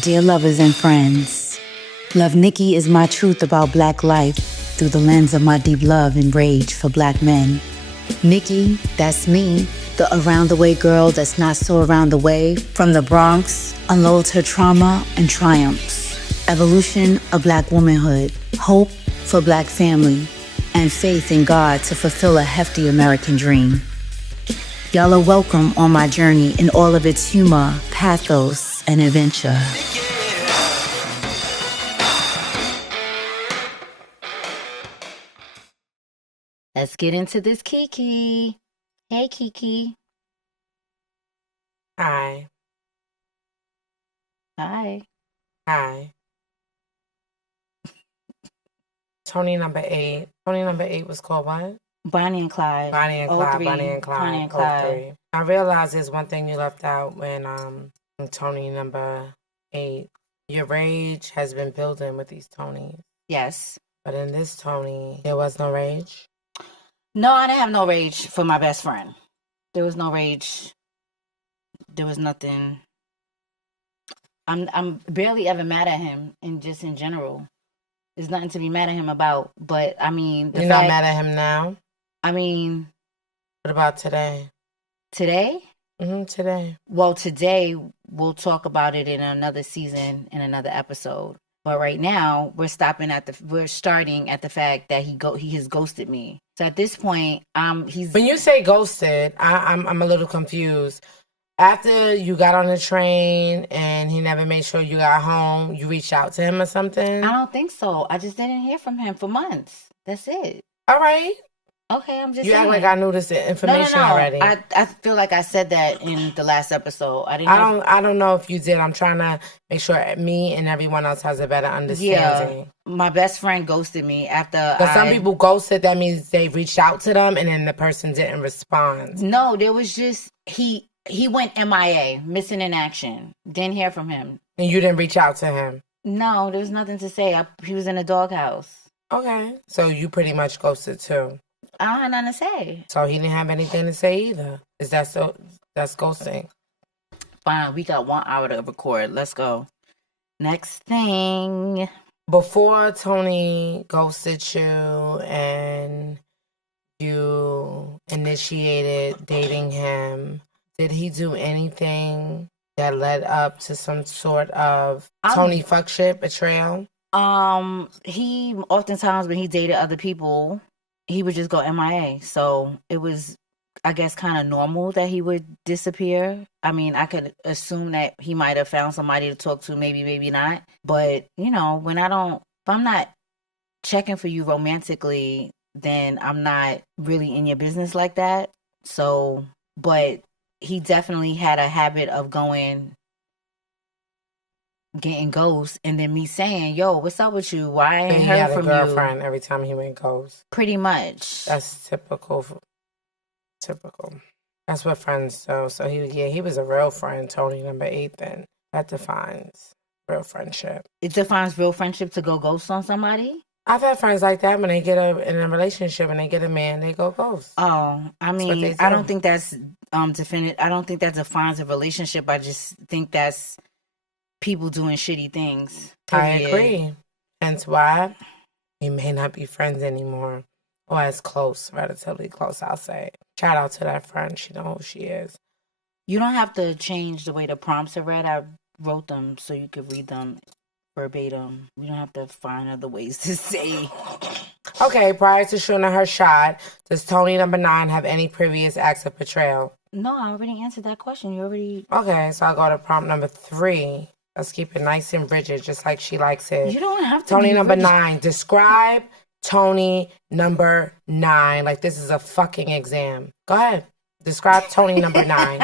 Dear lovers and friends, Love Nikki is my truth about black life through the lens of my deep love and rage for black men. Nikki, that's me, the around the way girl that's not so around the way, from the Bronx, unloads her trauma and triumphs. Evolution of black womanhood, hope for black family, and faith in God to fulfill a hefty American dream. Y'all are welcome on my journey in all of its humor, pathos, and adventure. Let's get into this Kiki. Hey, Kiki. Hi. Hi. Hi. Tony number 8. Tony number 8 was called what? Bonnie and Clyde. Bonnie and Clyde. 03, Bonnie and Clyde. Bonnie and Clyde. 03. I realized there's one thing you left out when Tony number 8. Your rage has been building with these Tonys. Yes. But in this Tony, there was no rage? No, I didn't have no rage for my best friend. There was no rage. There was nothing. I'm barely ever mad at him, and just in general. There's nothing to be mad at him about. But I mean, you're not mad at him now? I mean, what about today? Today? Today. Well, today we'll talk about it in another season, in another episode. But right now, we're starting at the fact that he has ghosted me. So at this point, he's. When you say ghosted, I'm a little confused. After you got on the train and he never made sure you got home, you reached out to him or something? I don't think so. I just didn't hear from him for months. That's it. All right. Okay, I'm just. You act like I knew this information already. I feel like I said that in the last episode. I don't know if you did. I'm trying to make sure me and everyone else has a better understanding. Yeah, my best friend ghosted me after. But some people ghosted. That means they reached out to them and then the person didn't respond. No, there was just he went MIA, missing in action. Didn't hear from him. And you didn't reach out to him? No, there was nothing to say. He was in a doghouse. Okay, so you pretty much ghosted too. I don't have nothing to say. So he didn't have anything to say either. Is that so? That's ghosting. Fine, we got 1 hour to record. Let's go. Next thing. Before Tony ghosted you and you initiated dating him, did he do anything that led up to some sort of Tony fuck shit betrayal? He oftentimes when he dated other people, he would just go MIA. So it was, I guess, kind of normal that he would disappear. I mean, I could assume that he might have found somebody to talk to, maybe not. But, you know, if I'm not checking for you romantically, then I'm not really in your business like that. So, but he definitely had a habit of getting ghosts, and then me saying, yo, what's up with you? Why I ain't heard from you? He had a girlfriend every time he went ghost. Pretty much. That's typical. That's what friends do. So he was a real friend, Tony number 8 then. That defines real friendship. It defines real friendship to go ghost on somebody? I've had friends like that when they get in a relationship and they get a man, they go ghost. Oh, I mean, I don't think that's definitive. I don't think that defines a relationship. I just think that's people doing shitty things. Period. I agree. Hence why we may not be friends anymore. Or as close, relatively close, I'll say. Shout out to that friend. She know who she is. You don't have to change the way the prompts are read. I wrote them so you could read them verbatim. You don't have to find other ways to say. Okay, prior to shooting her shot, does Tony number 9 have any previous acts of betrayal? No, I already answered that question. Okay, so I'll go to prompt number 3. Let's keep it nice and rigid, just like she likes it. You don't have to. Tony number 9. Describe Tony number 9. Like this is a fucking exam. Go ahead. Describe Tony number 9.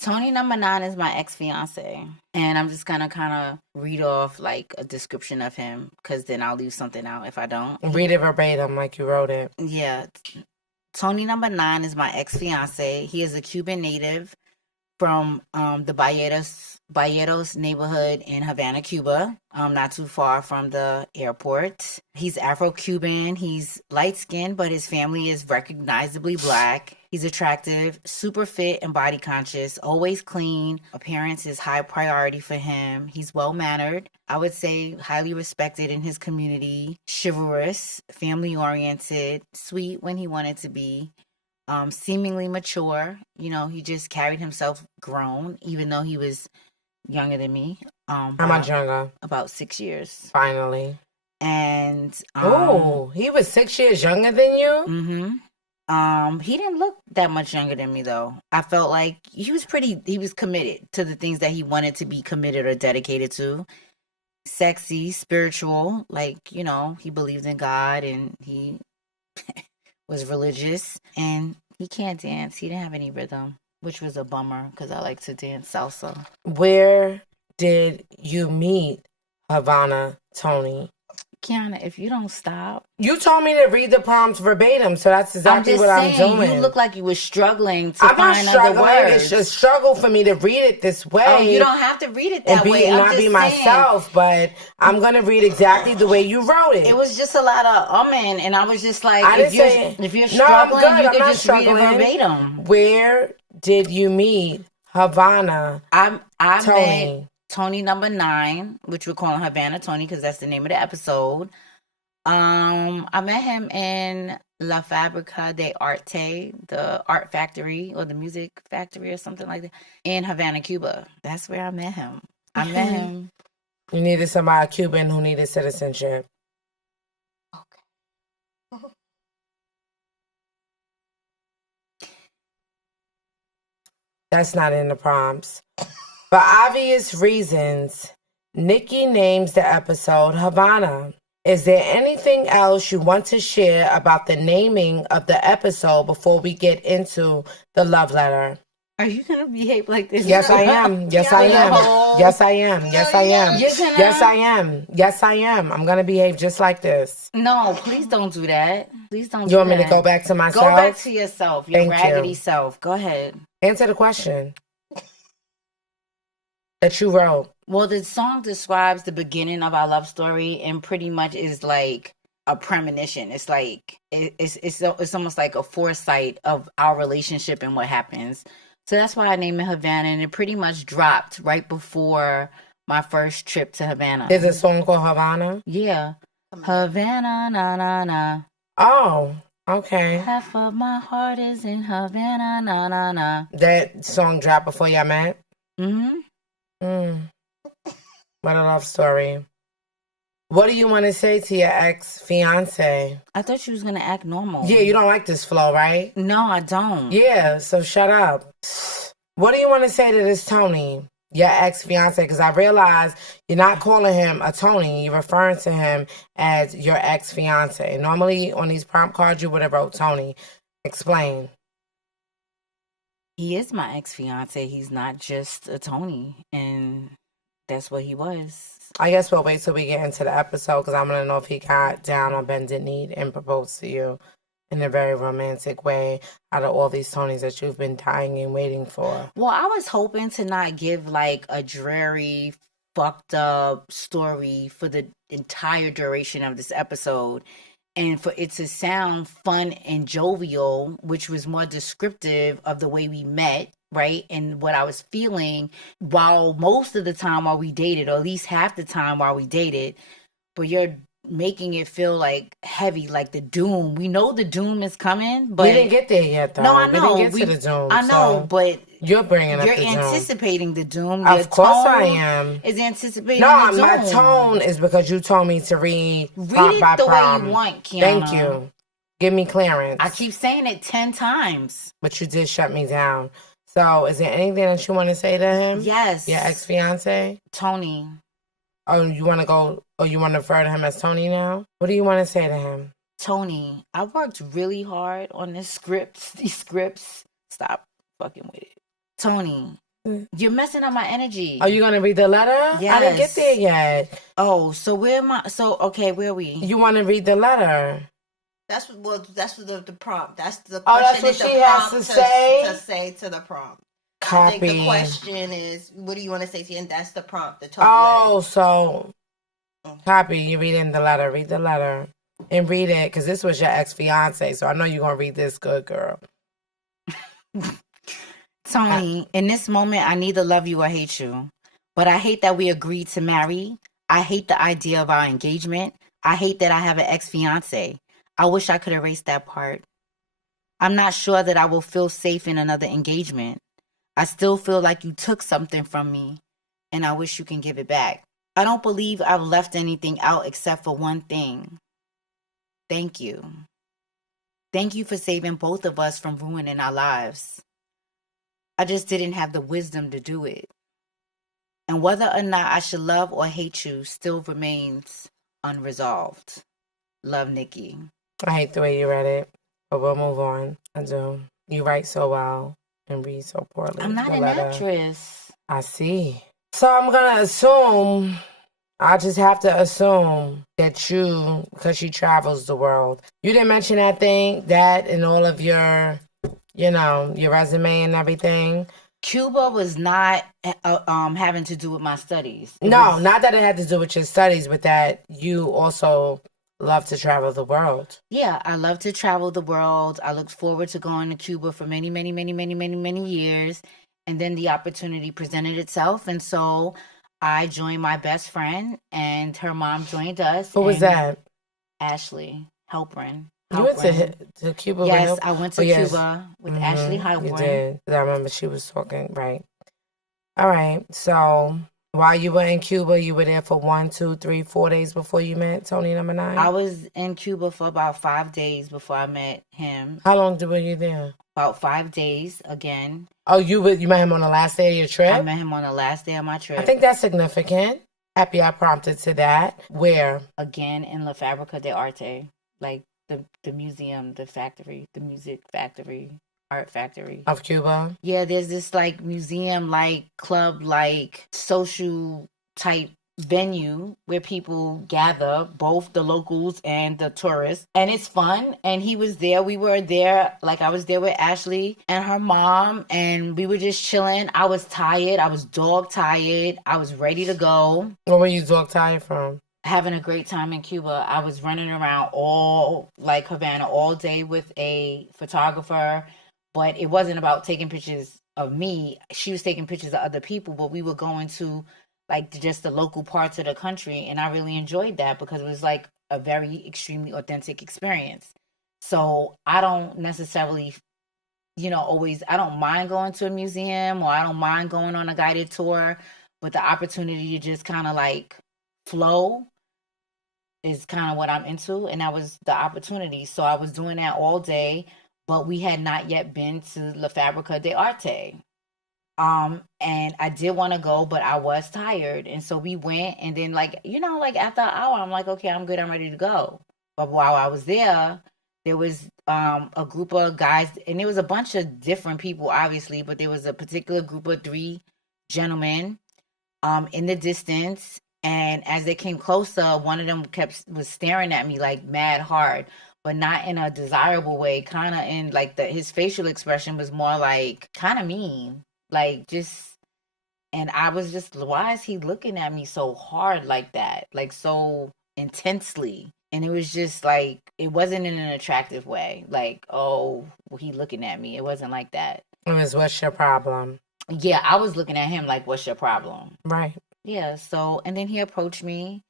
Tony number 9 is my ex-fiancé. And I'm just gonna kind of read off like a description of him, because then I'll leave something out if I don't. Read it verbatim like you wrote it. Yeah. Tony number 9 is my ex-fiancé. He is a Cuban native from the Valleros neighborhood in Havana, Cuba, not too far from the airport. He's Afro-Cuban. He's light-skinned, but his family is recognizably black. He's attractive, super fit and body conscious, always clean. Appearance is high priority for him. He's well-mannered. I would say highly respected in his community, chivalrous, family-oriented, sweet when he wanted to be, seemingly mature. You know, he just carried himself grown, even though he was younger than me. How much younger? About 6 years. Finally. And he was 6 years younger than you? Mm-hmm. He didn't look that much younger than me though. I felt like he was committed to the things that he wanted to be committed or dedicated to. Sexy, spiritual, like, you know, he believed in God and he was religious, and he can't dance. He didn't have any rhythm, which was a bummer because I like to dance salsa. Where did you meet Havana Tony? Kiana, if you don't stop. You told me to read the prompts verbatim, so that's exactly what I'm doing. You look like you were struggling to find other words. It's a struggle for me to read it this way. Oh, you don't have to read it that way. And not be myself, but I'm going to read exactly the way you wrote it. It was just a lot of and I was just like, if you're struggling, you could just read it verbatim. Where did you meet Havana I Tony? Met Tony number 9, which we're calling Havana Tony because that's the name of the episode. I met him in La Fabrica de Arte, the art factory or the music factory or something like that, in Havana, Cuba. That's where I met him. I met him. You needed somebody Cuban who needed citizenship. Okay. That's not in the prompts. For obvious reasons, Nikki names the episode Havana. Is there anything else you want to share about the naming of the episode before we get into the love letter? Are you going to behave like this? Yes, I am. Yes, I am. Yes, I am. Yes, I am. Yes, I am. Yes, I am. I'm going to behave just like this. No, please don't do that. Please don't do that. You want me to go back to myself? Go back to yourself, your raggedy self. Go ahead. Answer the question that you wrote. Well, the song describes the beginning of our love story and pretty much is like a premonition. It's like it's almost like a foresight of our relationship and what happens. So that's why I named it Havana, and it pretty much dropped right before my first trip to Havana. Is a song called Havana? Yeah. Havana, na na na. Oh, okay. Half of my heart is in Havana, na na na. That song dropped before y'all met? Mm-hmm. What a love story. What do you want to say to your ex-fiancé? I thought you was going to act normal. Yeah, you don't like this flow, right? No, I don't. Yeah, so shut up. What do you want to say to this Tony, your ex-fiancé? Because I realize you're not calling him a Tony. You're referring to him as your ex-fiancé. Normally, on these prompt cards, you would have wrote Tony. Explain. He is my ex-fiancé. He's not just a Tony. And that's what he was. I guess we'll wait till we get into the episode because I'm going to know if he got down on bended knee and proposed to you in a very romantic way out of all these Tonys that you've been dying and waiting for. Well, I was hoping to not give like a dreary, fucked up story for the entire duration of this episode and for it to sound fun and jovial, which was more descriptive of the way we met. Right. And what I was feeling while most of the time while we dated, or at least half the time while we dated, but you're making it feel like heavy, like the doom. We know the doom is coming, but we didn't get there yet, though. No, I know. We didn't get to the doom. I know, so but you're bringing up the doom. You're anticipating the doom. Of course I am. Is anticipating the doom. No, my tone is because you told me to read prompt by it the prompt. way you want, Kiana. Thank you. Give me clearance. I keep saying it 10 times. But you did shut me down. So, is there anything that you want to say to him? Yes. Your ex-fiancé? Tony. Oh, you want to go, or you want to refer to him as Tony now? What do you want to say to him? Tony, I worked really hard on these scripts. Stop fucking with it. Tony, you're messing up my energy. Are you going to read the letter? Yes. I didn't get there yet. Oh, so where am I? So, okay, where are we? You want to read the letter? That's what the prompt. That's the question. Oh, that's what she has to say? To say to the prompt. Copy. I think the question is, what do you want to say to you? And that's the prompt. The total letter. So copy. You read in the letter. Read the letter. And read it, because this was your ex-fiancé, so I know you're going to read this good, girl. Tony, in this moment, I neither love you or hate you. But I hate that we agreed to marry. I hate the idea of our engagement. I hate that I have an ex-fiance. I wish I could erase that part. I'm not sure that I will feel safe in another engagement. I still feel like you took something from me, and I wish you can give it back. I don't believe I've left anything out except for one thing. Thank you. Thank you for saving both of us from ruining our lives. I just didn't have the wisdom to do it. And whether or not I should love or hate you still remains unresolved. Love, Nikki. I hate the way you read it, but we'll move on. I do. You write so well and read so poorly. I'm not an actress. I see. So I'm going to assume, I just have to assume that you, because she travels the world, you didn't mention that in all of your, your resume and everything. Cuba was not having to do with my studies. Not that it had to do with your studies, but that you also love to travel the world. Yeah, I love to travel the world. I looked forward to going to Cuba for many, many, many, many, many, many years. And then the opportunity presented itself. And so I joined my best friend and her mom joined us. Who was that? Ashley Halpern. You went to Cuba? Yes, I went to Cuba with Ashley Halpern. You did. I remember she was talking, right. All right. So while you were in Cuba, you were there for 1, 2, 3, 4 days before you met Tony number 9? I was in Cuba for about 5 days before I met him. How long were you there? About 5 days again. Oh, you met him on the last day of your trip? I met him on the last day of my trip. I think that's significant. Happy I prompted to that. Where? Again, in La Fábrica de Arte. Like the museum, the factory, the music factory, art factory. Of Cuba? Yeah, there's this like museum, like club, like social type venue where people gather, both the locals and the tourists, and it's fun. And he was there, we were there, like I was there with Ashley and her mom, and we were just chilling. I was tired, I was dog tired, I was ready to go. Where were you dog tired from? Having a great time in Cuba. I was running around all like Havana all day with a photographer, but it wasn't about taking pictures of me. She was taking pictures of other people, but we were going to like just the local parts of the country, and I really enjoyed that because it was like a very extremely authentic experience. So I don't necessarily, I don't mind going to a museum or I don't mind going on a guided tour, but the opportunity to just kind of like flow is kind of what I'm into, and that was the opportunity. So I was doing that all day, but we had not yet been to La Fábrica de Arte. And I did want to go, but I was tired. And so we went, and then like after an hour, I'm like, okay, I'm good. I'm ready to go. But while I was there was a group of guys, and there was a bunch of different people, obviously, but there was a particular group of 3 gentlemen in the distance. And as they came closer, one of them was staring at me like mad hard, but not in a desirable way. Kind of in like his facial expression was more like kind of mean, like just. And I was just, why is he looking at me so hard like that, like so intensely? And it was just like, it wasn't in an attractive way. Like, oh, he looking at me. It wasn't like that. It was, what's your problem? Yeah, I was looking at him like, what's your problem? Right. Yeah, so, and then he approached me,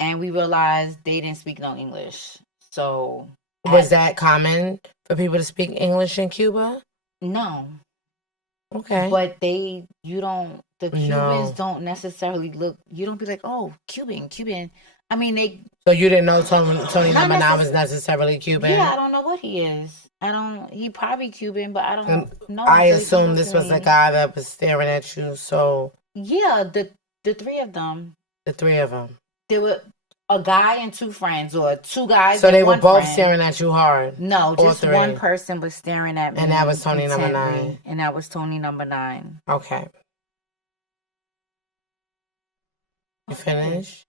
and we realized they didn't speak no English. So. Was that common for people to speak English in Cuba? No. Okay. But the Cubans don't necessarily look, you don't be like, oh, Cuban. I mean, they. So you didn't know Tony number 9 was necessarily Cuban? Yeah, I don't know what he is. He probably Cuban, but I don't know. I assume this was the guy that was staring at you, so. Yeah, the 3 of them. The 3 of them. There were a guy and 2 friends, or 2 guys. So they were both staring at you hard? No, just one person was staring at me. And that was Tony number 9. And that was Tony number 9. Okay. You finished?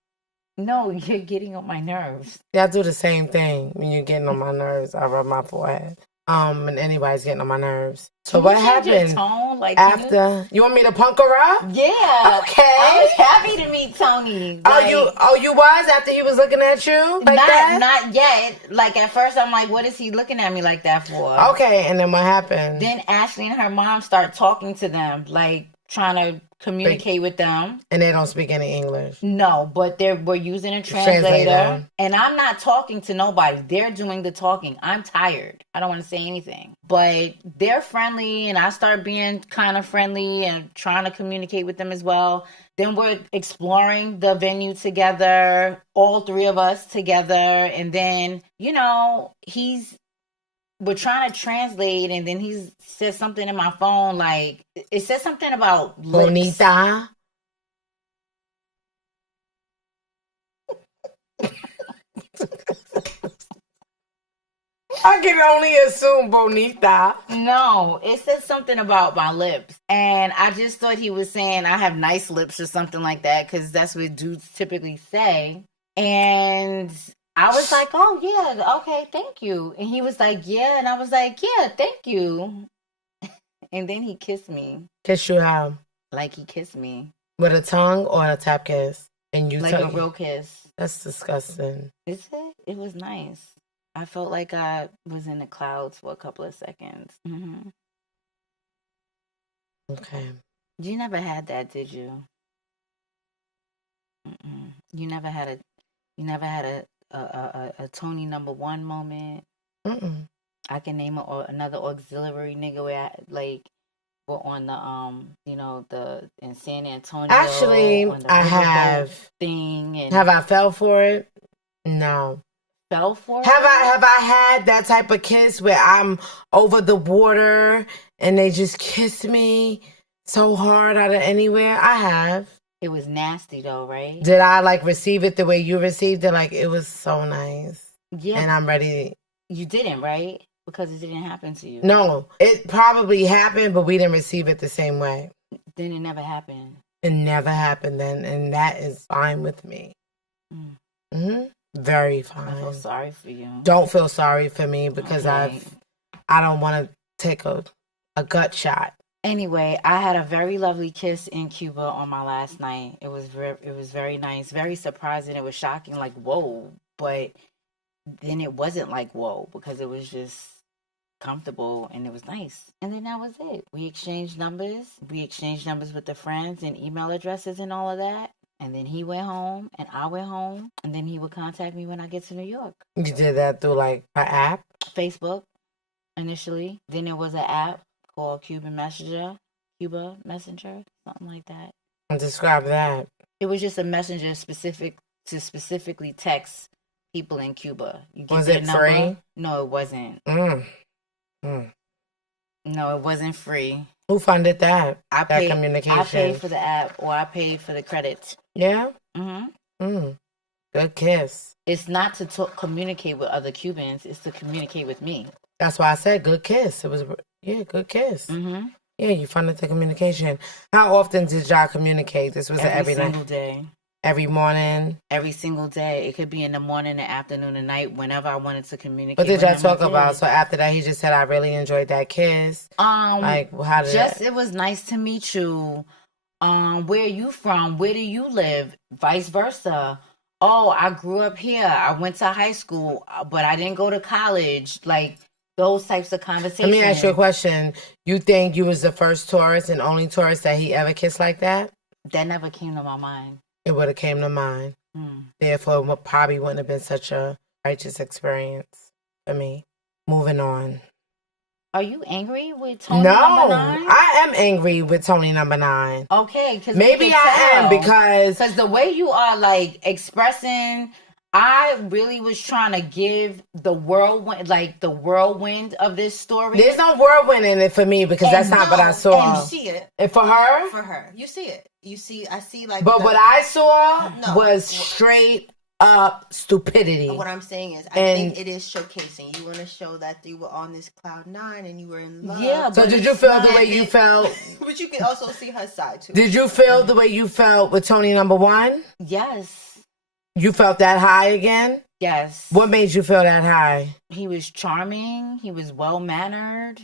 No, you're getting on my nerves. Yeah, I do the same thing when you're getting on my nerves. I rub my forehead. And anybody's getting on my nerves. So Can what you change your happened tone? Like, after? You want me to punk her up? Yeah. Okay. I was happy to meet Tony. You was after he was looking at you like that? Not yet. Like, at first I'm like, what is he looking at me like that for? Okay, and then what happened? Then Ashley and her mom start talking to them, like trying to communicate with them. And they don't speak any English. No, but we're using a translator. And I'm not talking to nobody. They're doing the talking. I'm tired. I don't want to say anything. But they're friendly, and I start being kind of friendly and trying to communicate with them as well. Then we're exploring the venue together, all three of us together. And then, we're trying to translate, and then he says something in my phone, like, it says something about lips. Bonita. I can only assume bonita. No, it says something about my lips. And I just thought he was saying I have nice lips or something like that, because that's what dudes typically say. And I was like, oh, yeah, okay, thank you. And he was like, yeah. And I was like, yeah, thank you. And then he kissed me. Kiss you how? Like he kissed me. With a tongue or a tap kiss? And you like a real kiss. That's disgusting. Is it? It was nice. I felt like I was in the clouds for a couple of seconds. Mm-hmm. Okay. You never had that, did you? Mm-mm. You never had a Tony #1 moment. Mm-mm. I can name another auxiliary nigga where we're on the in San Antonio. Actually, I have thing. And have I fell for it? No. Fell for it? Have I had that type of kiss where I'm over the water and they just kiss me so hard out of anywhere? I have. It was nasty though, right? Did I receive it the way you received it? It was so nice. Yeah. And I'm ready. You didn't, right? Because it didn't happen to you. No, it probably happened, but we didn't receive it the same way. Then it never happened. It never happened then, and that is fine with me. Mm. Mm-hmm. Very fine. I feel sorry for you. Don't feel sorry for me because okay. I don't want to take a gut shot. Anyway, I had a very lovely kiss in Cuba on my last night. It was very nice, very surprising. It was shocking, like whoa, but then it wasn't like whoa because it was just comfortable and it was nice. And then that was it. We exchanged numbers. We exchanged numbers with the friends and email addresses and all of that. And then he went home and I went home. And then he would contact me when I get to New York. You did that through an app? Facebook initially. Then there was an app called Cuba Messenger, something like that. Describe that. It was just a messenger specifically text people in Cuba. You get was it number? Free? No, it wasn't. No, it wasn't free. Who funded that? That communication. I paid for the app, or I paid for the credits. Yeah. Mm-hmm. Good kiss. It's not to communicate with other Cubans. It's to communicate with me. That's why I said good kiss. It was good kiss. Mm-hmm. Yeah, you funded the communication. How often did y'all communicate? This was every single day. Every morning? Every single day. It could be in the morning, the afternoon, the night, whenever I wanted to communicate. What did y'all talk about? So after that, he just said, I really enjoyed that kiss. How did it was nice to meet you. Where are you from? Where do you live? Vice versa. Oh, I grew up here. I went to high school, but I didn't go to college. Those types of conversations. Let me ask you a question. You think you was the first tourist and only tourist that he ever kissed like that? That never came to my mind. It would have came to mind. Therefore, it probably wouldn't have been such a righteous experience for me. Moving on. Are you angry with Tony #9? I am angry with Tony #9. Okay, because maybe I am because the way you are expressing, I really was trying to give the whirlwind of this story. There's no whirlwind in it for me because that's not what I saw. And you see it. And for her? For her. You see it. I see But what I saw was straight up stupidity. What I'm saying is, I think it is showcasing. You want to show that you were on this cloud 9 and you were in love. Yeah. So did you feel the way you felt? But you can also see her side too. Did you feel the way you felt with Tony #1? Yes. You felt that high again? Yes. What made you feel that high? He was charming. He was well-mannered.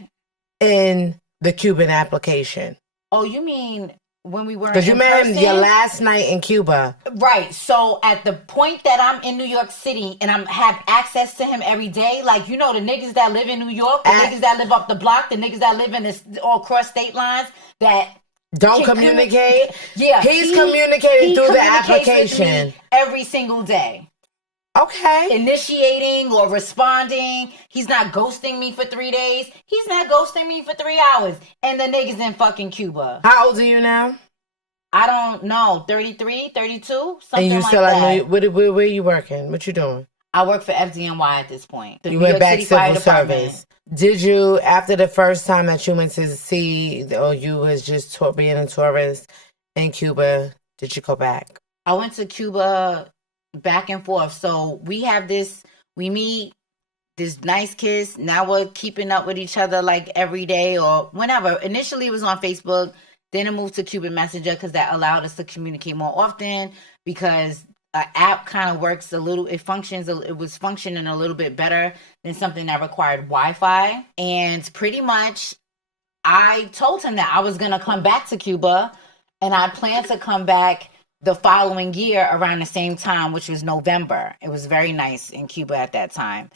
In the Cuban application. Oh, you mean when we were in Because you met person? him your last night in Cuba. Right. So at the point that I'm in New York City and I have access to him every day, like, you know, the niggas that live in New York, the niggas that live up the block, the niggas that live in this all across state lines that don't communicate. Yeah. He's communicating through the application every single day. Okay. Initiating or responding. He's not ghosting me for 3 days. He's not ghosting me for 3 hours. And the niggas in fucking Cuba. How old are you now? I don't know. 33, 32, something like that. And you still where are you working? What you doing? I work for FDNY at this point. You went back to civil service. Did you, after the first time that you went to see, or you was just being a tourist in Cuba, did you go back? I went to Cuba back and forth. So we meet, this nice kiss. Now we're keeping up with each other like every day or whenever. Initially it was on Facebook. Then it moved to Cuban Messenger because that allowed us to communicate more often because an app kind of works it was functioning a little bit better than something that required Wi-Fi. And pretty much I told him that I was going to come back to Cuba and I planned to come back the following year around the same time, which was November. It was very nice in Cuba at that time.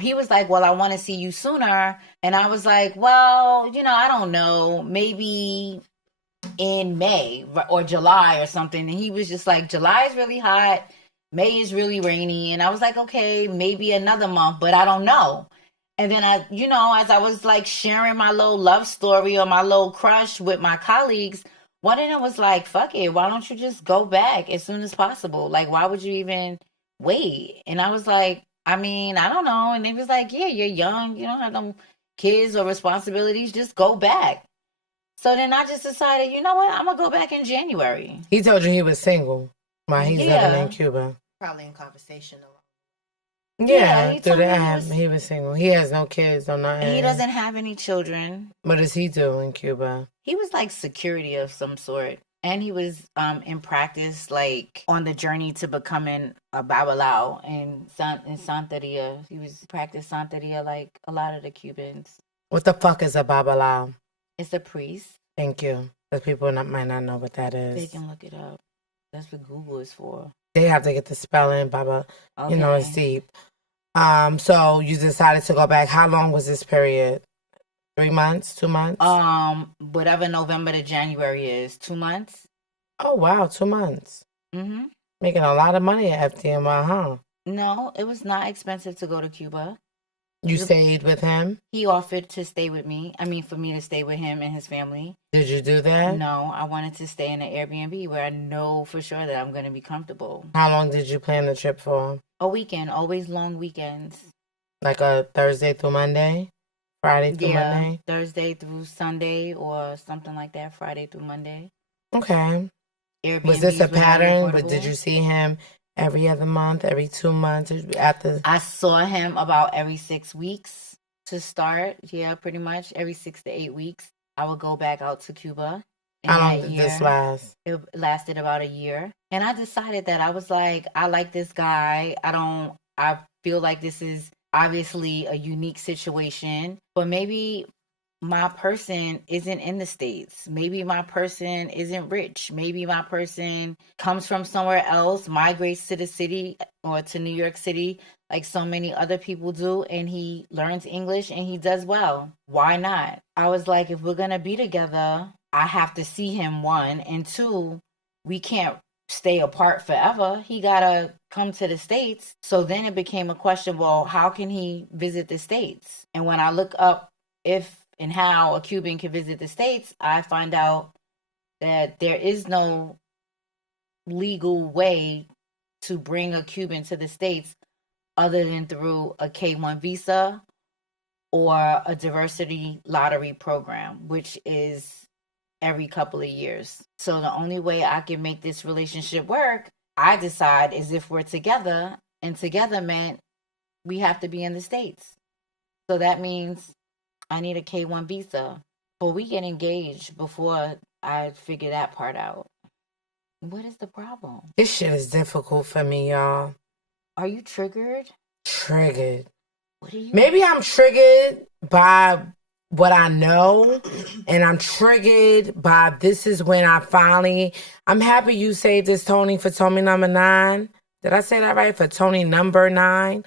He was like, well, I want to see you sooner. And I was like, well, I don't know, maybe in May or July or something. And he was just like, July is really hot. May is really rainy. And I was like, okay, maybe another month, but I don't know. And then as I was like sharing my little love story or my little crush with my colleagues, one of them was like, fuck it, why don't you just go back as soon as possible? Like, why would you even wait? And I was like, I don't know. And they was like, yeah, you're young. You don't have no kids or responsibilities. Just go back. So then I just decided, you know what? I'm going to go back in January. He told you he was single while he's living in Cuba. Probably in conversation. Yeah, through the app, he was single. He has no kids or nothing. He doesn't have any children. What does he do in Cuba? He was like security of some sort. And he was in practice, like on the journey to becoming a babalao in Santeria. He was practice Santeria like a lot of the Cubans. What the fuck is a babalao? It's a priest. Thank you. Because people might not know what that is. They can look it up. That's what Google is for. They have to get the spelling, baba. Okay. It's deep. So you decided to go back. How long was this period? 3 months? 2 months? Whatever November to January is. 2 months. Oh, wow. 2 months. Mm-hmm. Making a lot of money at FDNY, huh? No, it was not expensive to go to Cuba. You stayed with him? He offered to stay with me. For me to stay with him and his family. Did you do that? No, I wanted to stay in an Airbnb where I know for sure that I'm going to be comfortable. How long did you plan the trip for? A weekend. Always long weekends. Like a Thursday through Monday? Friday through Monday? Thursday through Sunday or something like that. Friday through Monday. Okay. Airbnbs was this a pattern? But did you see him every other month, every 2 months after? I saw him about every 6 weeks to start. Yeah, pretty much every 6 to 8 weeks. I would go back out to Cuba. How long did this last? It lasted about a year. And I decided that I was like, I like this guy. I feel like this is obviously a unique situation, but maybe my person isn't in the States. Maybe my person isn't rich. Maybe my person comes from somewhere else, migrates to the city or to New York City like so many other people do, and he learns English and he does well. Why not? I was like, if we're going to be together, I have to see him, one, and two, we can't stay apart forever. He gotta come to the States. So then it became a question, well, how can he visit the States? And when I look up if and how a Cuban can visit the States, I find out that there is no legal way to bring a Cuban to the States other than through a K-1 visa or a diversity lottery program, which is every couple of years. So the only way I can make this relationship work, I decide, is if we're together, and together meant we have to be in the States. So that means I need a K-1 visa. But we get engaged before I figure that part out. What is the problem? This shit is difficult for me, y'all. Are you triggered? Triggered. What are you? Maybe I'm triggered by what I know, and I'm triggered by this is when I'm happy you saved this, Tony, for Tony number 9. Did I say that right? For Tony number 9?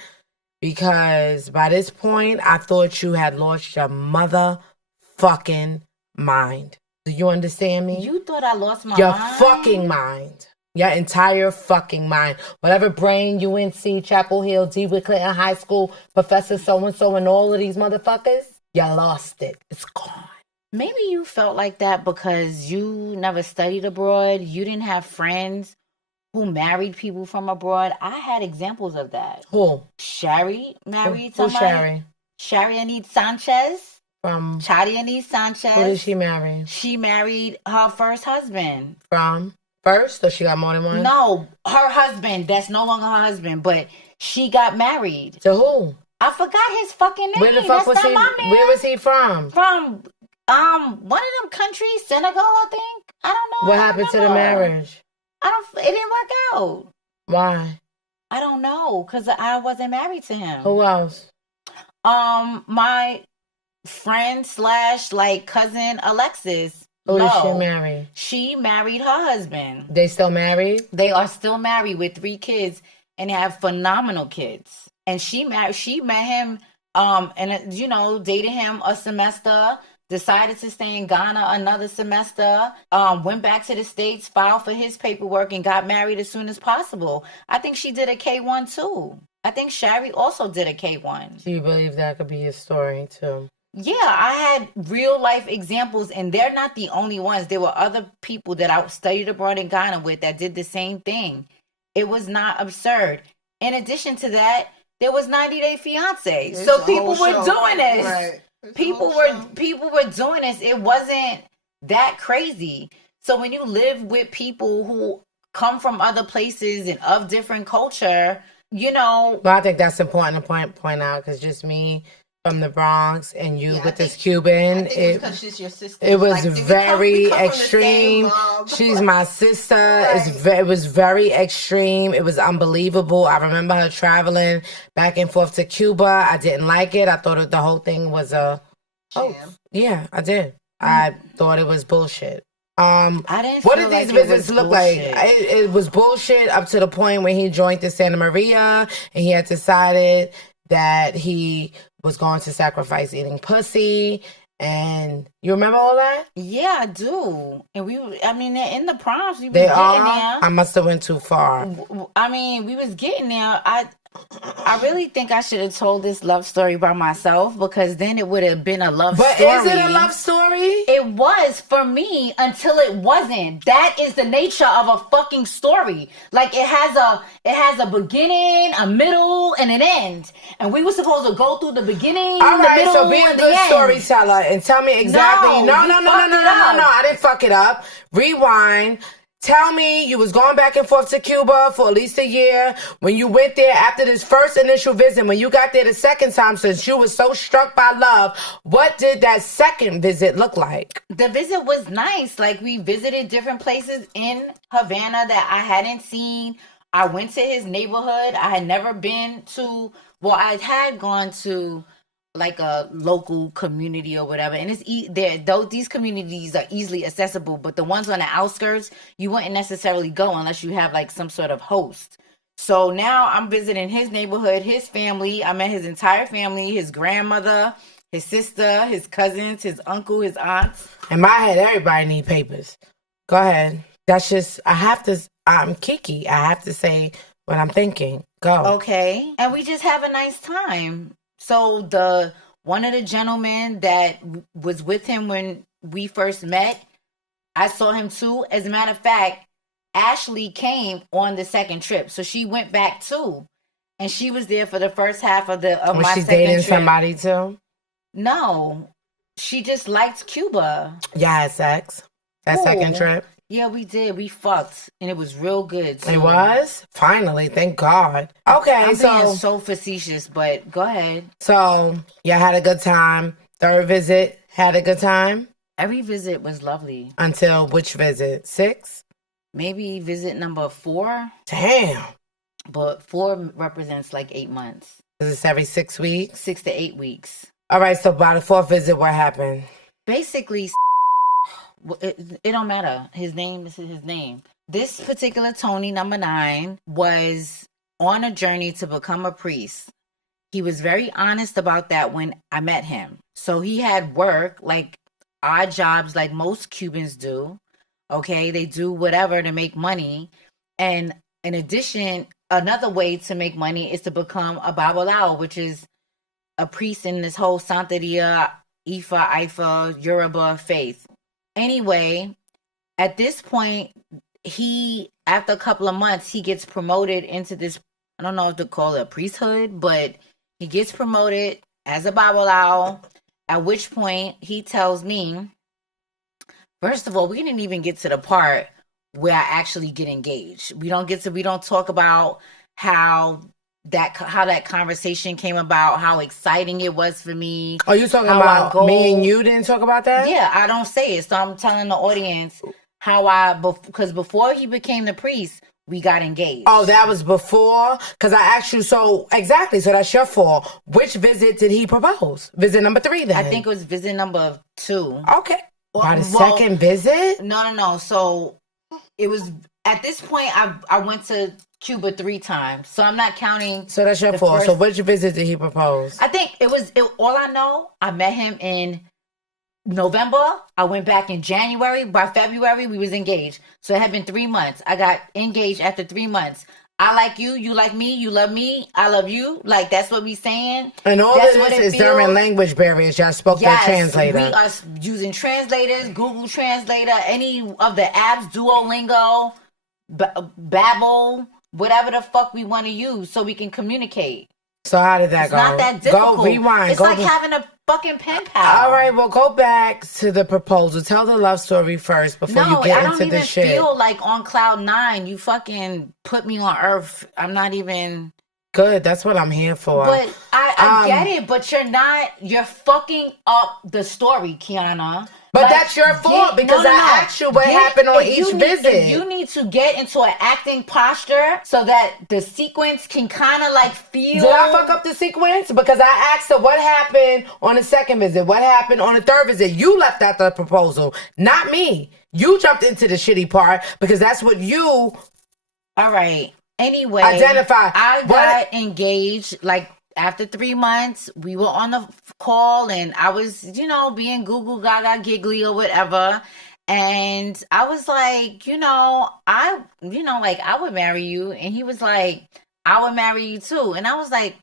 Because by this point, I thought you had lost your motherfucking mind. Do you understand me? You thought I lost my Your mind? fucking mind. Your entire fucking mind. Whatever brain, UNC, Chapel Hill, DeWitt Clinton High School, Professor so-and-so, and all of these motherfuckers, you lost it. It's gone. Maybe you felt like that because you never studied abroad. You didn't have friends who married people from abroad. I had examples of that. Who? Sherry married Who's somebody. Sherry? Sherry Anit Sanchez. From? Chadi Anit Sanchez. Who did she marry? She married her first husband. From? First? Or she got more than one? No, her husband. That's no longer her husband, but she got married. To who? I forgot his fucking name. Where the fuck was he? Where was he from? From one of them countries, Senegal, I think. I don't know. What happened to the marriage? It didn't work out. Why? I don't know, because I wasn't married to him. Who else? My friend / like cousin Alexis. Who did she marry? She married her husband. They still married? They are still married with 3 kids and have phenomenal kids. And she met him, and dated him a semester. Decided to stay in Ghana another semester, went back to the States, filed for his paperwork, and got married as soon as possible. I think she did a K1 too. I think Sherry also did a K1. Do you believe that could be his story too? Yeah, I had real life examples, and they're not the only ones. There were other people that I studied abroad in Ghana with that did the same thing. It was not absurd. In addition to that, there was 90 Day Fiancé. So people were doing this. Right. People were doing this. It wasn't that crazy. So when you live with people who come from other places and of different culture, Well, I think that's important to point out, because just me from the Bronx and you with this Cuban, because she's your sister. It was very extreme. She's my sister. Right. It was very extreme. It was unbelievable. I remember her traveling back and forth to Cuba. I didn't like it. I thought the whole thing was a jam. Yeah, I did. I thought it was bullshit. I didn't. What did these visits look like? It was bullshit up to the point when he joined the Santa Maria and he had decided that he was going to sacrifice eating pussy. And you remember all that? Yeah, I do. And they're in the proms. We was they getting are? there. I must have went too far. We was getting there. I really think I should have told this love story by myself, because then it would have been a love story. But is it a love story? It was for me until it wasn't. That is the nature of a fucking story. Like it has a beginning, a middle, and an end. And we were supposed to go through the beginning, all right, the middle, so be a good storyteller and tell me exactly. No. I didn't fuck it up. Rewind. Tell me you was going back and forth to Cuba for at least a year. When you went there after this first initial visit, when you got there the second time, since you was so struck by love, what did that second visit look like? The visit was nice. Like, we visited different places in Havana that I hadn't seen. I went to his neighborhood. I had never been to, I had gone to like a local community or whatever, and these communities are easily accessible, but the ones on the outskirts, you wouldn't necessarily go unless you have like some sort of host. So now I'm visiting his neighborhood, his family. I met his entire family, his grandmother, his sister, his cousins, his uncle, his aunts. In my head, everybody need papers. Go ahead. That's just, I'm Kiki. I have to what I'm thinking. Go. Okay. And we just have a nice time. So one of the gentlemen that was with him when we first met, I saw him too. As a matter of fact, Ashley came on the second trip, so she went back too, and she was there for the first half of my second trip. Was she dating somebody too? No, she just liked Cuba. Yeah, had sex that second trip. Yeah, we did. We fucked, and it was real good too. It was? Finally, thank God. Okay, I'm being so facetious, but go ahead. So, y'all had a good time. Third visit, had a good time? Every visit was lovely. Until which visit? 6? Maybe visit number 4. Damn. But 4 represents like 8 months. Is this every 6 weeks? 6 to 8 weeks. All right, so by the 4th visit, what happened? Basically, it don't matter. His name is his name. This particular Tony, number 9, was on a journey to become a priest. He was very honest about that when I met him. So he had work, like odd jobs like most Cubans do. Okay, they do whatever to make money. And in addition, another way to make money is to become a Babalawo, which is a priest in this whole Santeria, Ifa, Yoruba faith. Anyway, at this point, after a couple of months, he gets promoted into this, I don't know if to call it a priesthood, but he gets promoted as a Babalawo, at which point he tells me, first of all, we didn't even get to the part where I actually get engaged. We don't talk about how that conversation came about, how exciting it was for me. Are you talking about me and you didn't talk about that? Yeah, I don't say it. So I'm telling the audience because before he became the priest, we got engaged. Oh, that was before? Because I asked you, so exactly, so that's your fault. Which visit did he propose? Visit number 3 then? I think it was visit number 2. Okay. By the second visit? No. So it was, at this point, I went to Cuba 3 times. So I'm not counting. So that's your fault. So which visit did he propose? I think all I know, I met him in November. I went back in January. By February, we was engaged. So it had been 3 months. I got engaged after 3 months. I like you, you like me, you love me, I love you. Like, that's what we saying. And all of this is during language barriers. Y'all spoke to a translator. We are using translators, Google Translator, any of the apps, Duolingo, Babbel, whatever the fuck we want to use so we can communicate. So how did that go? It's not that difficult. Go rewind. It's like having a fucking pen pal. All right, well, go back to the proposal. Tell the love story first before you get into the shit. I don't even feel like on cloud 9. You fucking put me on earth. I'm not even... Good, that's what I'm here for. But I get it, but you're fucking up the story, Kiana. But that's your fault because I asked you what happened on each visit. You need to get into an acting posture so that the sequence can kind of like feel... Did I fuck up the sequence? Because I asked her what happened on the second visit, what happened on the third visit. You left out the proposal, not me. You jumped into the shitty part because that's what you... All right. Anyway, identify. I got engaged like after 3 months. We were on the call and I was, being Google Gaga giggly or whatever. And I was like, I would marry you. And he was like, I would marry you too. And I was like,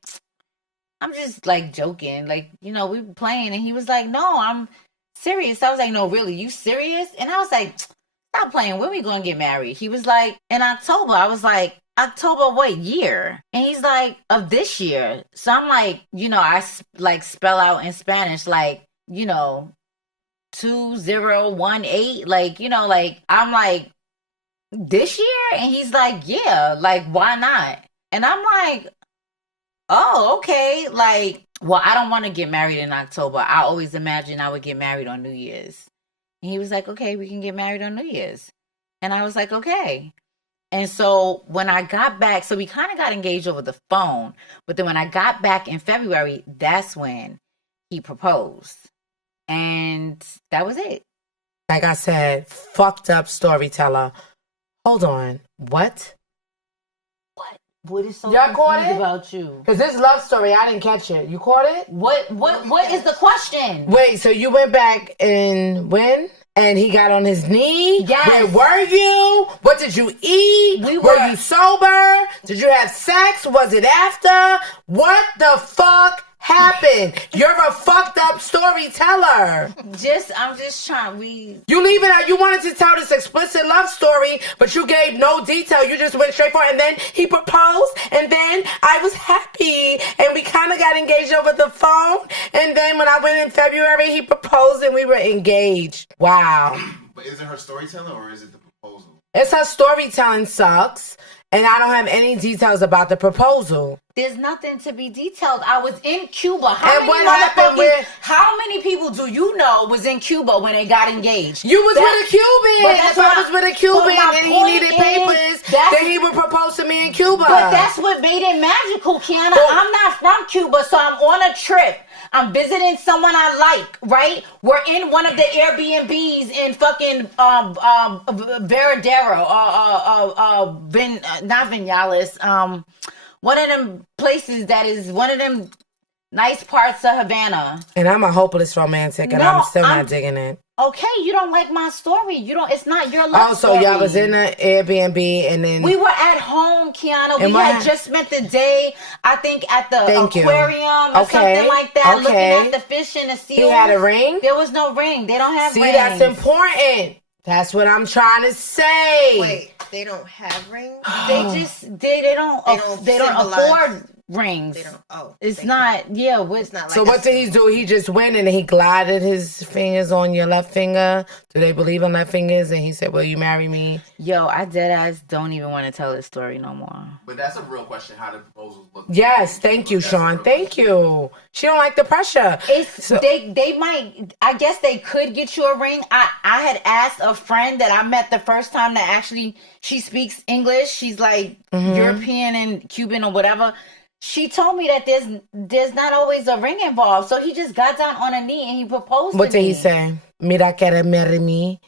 I'm just like joking. Like, we were playing. And he was like, no, I'm serious. I was like, no, really, you serious? And I was like, stop playing. When we going to get married? He was like, in October. I was like, October what year? And he's like, of this year. So I'm like, I like spell out in Spanish, like, 2018, like, I'm like, this year? And he's like, yeah, like, why not? And I'm like, oh, okay. Like, well, I don't want to get married in October. I always imagined I would get married on New Year's. And he was like, okay, we can get married on New Year's. And I was like, okay. And so when I got back, so we kind of got engaged over the phone. But then when I got back in February, that's when he proposed. And that was it. Like I said, fucked up storyteller. Hold on. What? What is so Y'all caught it? About you? Because this love story, I didn't catch it. You caught it? What is the question? Wait, so you went back in when? And he got on his knee? Yes. Where were you? What did you eat? Were you sober? Did you have sex? Was it after? What the fuck happened? You're a fucked up storyteller. I'm just trying. You leave it out. You wanted to tell this explicit love story, but you gave no detail. You just went straight for it. And then he proposed. And then I was happy. And we kind of got engaged over the phone. And then when I went in February, he proposed and we were engaged. Wow. But is it her storytelling or is it the proposal? It's her storytelling sucks, and I don't have any details about the proposal. There's nothing to be detailed. I was in Cuba. How many people do you know was in Cuba when they got engaged? You was with a Cuban. If I was with a Cuban and he needed papers, then he would propose to me in Cuba. But that's what made it magical, Kiana. I'm not from Cuba, so I'm on a trip. I'm visiting someone I like, right? We're in one of the Airbnbs in fucking Veradero, not Vinales, one of them places that is one of them nice parts of Havana. And I'm a hopeless romantic, and I'm still not digging it. Okay, you don't like my story. It's not your love story. Oh, so y'all was in an Airbnb, and then... We were at home, Kiana. We had just spent the day, I think, at the aquarium or something like that, looking at the fish and the seals. He had a ring? There was no ring. They don't have rings. See, that's important. That's what I'm trying to say. Wait, they don't have rings? They don't afford rings. They don't. Oh, it's not. Yeah, it's not like. So what did he do? He just went and he glided his fingers on your left finger. Do they believe in left fingers? And he said, "Will you marry me?" Yo, I deadass don't even want to tell this story no more. But that's a real question. How the proposals look? Yes, thank you, Sean. Thank you. She don't like the pressure. They might. I guess they could get you a ring. I had asked a friend that I met the first time that actually she speaks English. She's like European and Cuban or whatever. She told me that there's not always a ring involved. So he just got down on a knee and he proposed to me. What did he say? Mira, quiere marry me.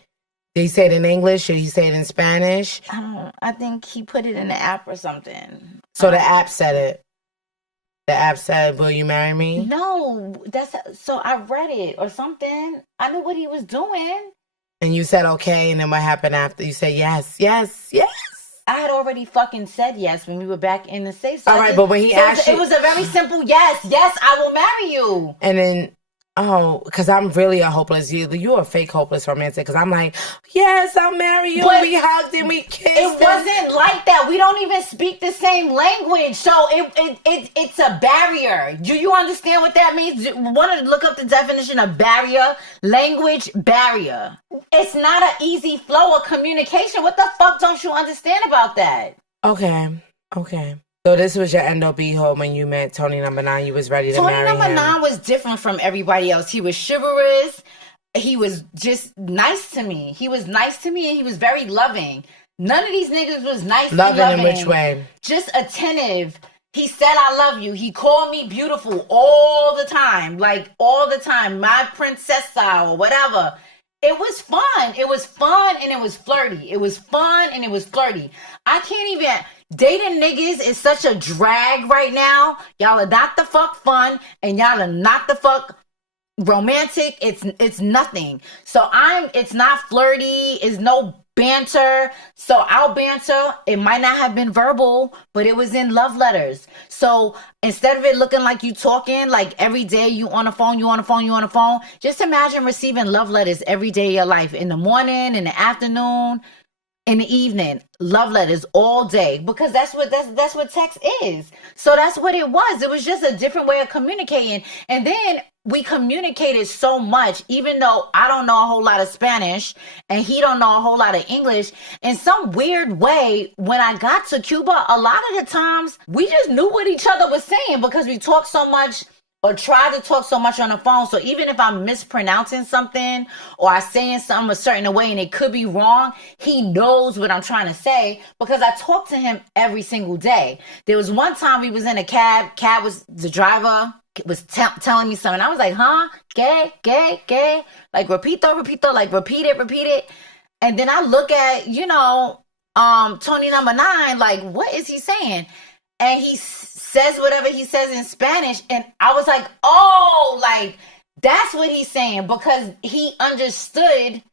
Did he say it in English or did he say it in Spanish? I think he put it in the app or something. So the app said it. The app said, "Will you marry me?" No, so I read it or something. I knew what he was doing. And you said okay, and then what happened after? You said yes, yes, yes. I had already fucking said yes when we were back in the States. So all right, but when he asked you... It was a very simple yes. Yes, I will marry you. And then, because I'm really a hopeless... You're a fake hopeless romantic, because I'm like, yes, I'll marry you. But we hugged and we kissed. It wasn't like that. We don't even speak the same language. So it's a barrier. Do you understand what that means? Want to look up the definition of barrier? Language barrier. It's not an easy flow of communication. What the fuck don't you understand about that? Okay. So this was your end-all be-all when you met Tony number 9. You was ready to marry him. Tony number 9 was different from everybody else. He was chivalrous. He was just nice to me. He was nice to me and he was very loving. None of these niggas was nice and loving. In which way? Just attentive. He said, "I love you." He called me beautiful all the time. Like, all the time. My princessa or whatever. It was fun. It was fun and it was flirty. It was fun and it was flirty. I can't even... Dating niggas is such a drag right now. Y'all are not the fuck fun and y'all are not the fuck romantic. It's nothing. So it's not flirty. It's no banter. So our banter, it might not have been verbal, but it was in love letters. So instead of it looking like you talking, like every day you on the phone, just imagine receiving love letters every day of your life. In the morning, in the afternoon, in the evening, love letters all day, because that's what text is. So that's what it was. It was just a different way of communicating. And then we communicated so much, even though I don't know a whole lot of Spanish and he don't know a whole lot of English. In some weird way, when I got to Cuba, a lot of the times we just knew what each other was saying because we talked so much or try to talk so much on the phone. So even if I'm mispronouncing something or I'm saying something a certain way and it could be wrong, he knows what I'm trying to say because I talk to him every single day. There was one time we was in a cab. The driver was telling me something. I was like, huh? Gay? Like, repito, like, repeat it. And then I look at, Tony number 9, like, what is he saying? And he says whatever he says in Spanish, and I was like, oh, like, that's what he's saying, because we understood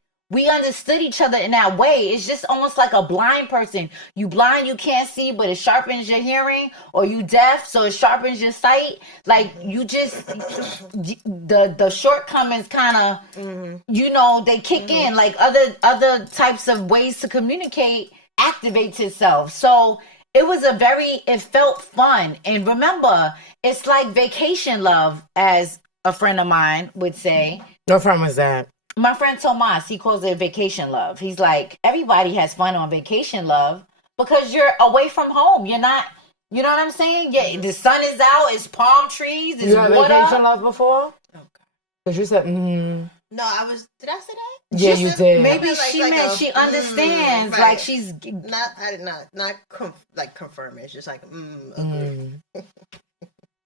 each other in that way. It's just almost like a blind person. You blind, you can't see, but it sharpens your hearing, or you deaf, so it sharpens your sight. Like, you just, the shortcomings kind of, they kick in, like other types of ways to communicate activates itself. So it felt fun. And remember, it's like vacation love, as a friend of mine would say. What friend was that? My friend Tomas, he calls it vacation love. He's like, everybody has fun on vacation love because you're away from home. You're not, you know what I'm saying? Yeah, the sun is out, it's palm trees, it's You had water. vacation love before? Okay. Because you said, mm-hmm. No, did I say that? Yeah, you did. Maybe she meant she understands. right. Like she's not confirm it. It's just like, agree.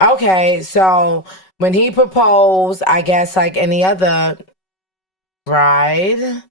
Okay, so when he proposed, I guess like any other bride,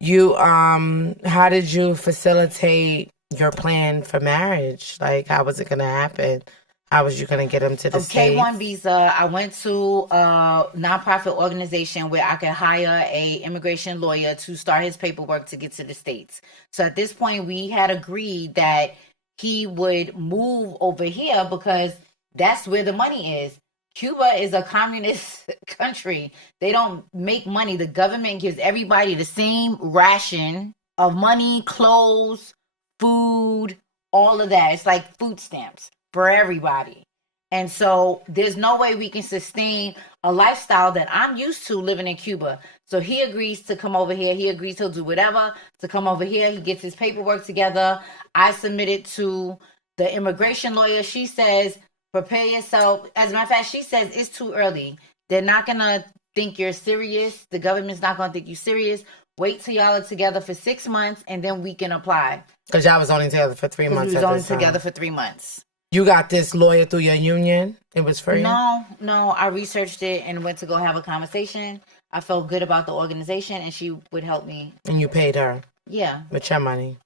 you how did you facilitate your plan for marriage? Like, how was it gonna happen? How was you gonna get him to the States? K-1 visa. I went to a nonprofit organization where I could hire a immigration lawyer to start his paperwork to get to the States. So at this point, we had agreed that he would move over here because that's where the money is. Cuba is a communist country. They don't make money. The government gives everybody the same ration of money, clothes, food, all of that. It's like food stamps for everybody. And so there's no way we can sustain a lifestyle that I'm used to living in Cuba. So he agrees to come over here. He agrees he'll do whatever to come over here. He gets his paperwork together. I submit it to the immigration lawyer. She says, prepare yourself. As a matter of fact, she says it's too early. They're not going to think you're serious. The government's not going to think you're serious. Wait till y'all are together for 6 months and then we can apply. Because y'all was only together for 3 months. We was only together for 3 months. You got this lawyer through your union? It was free? No. I researched it and went to go have a conversation. I felt good about the organization and she would help me. And you paid her? Yeah. With your money?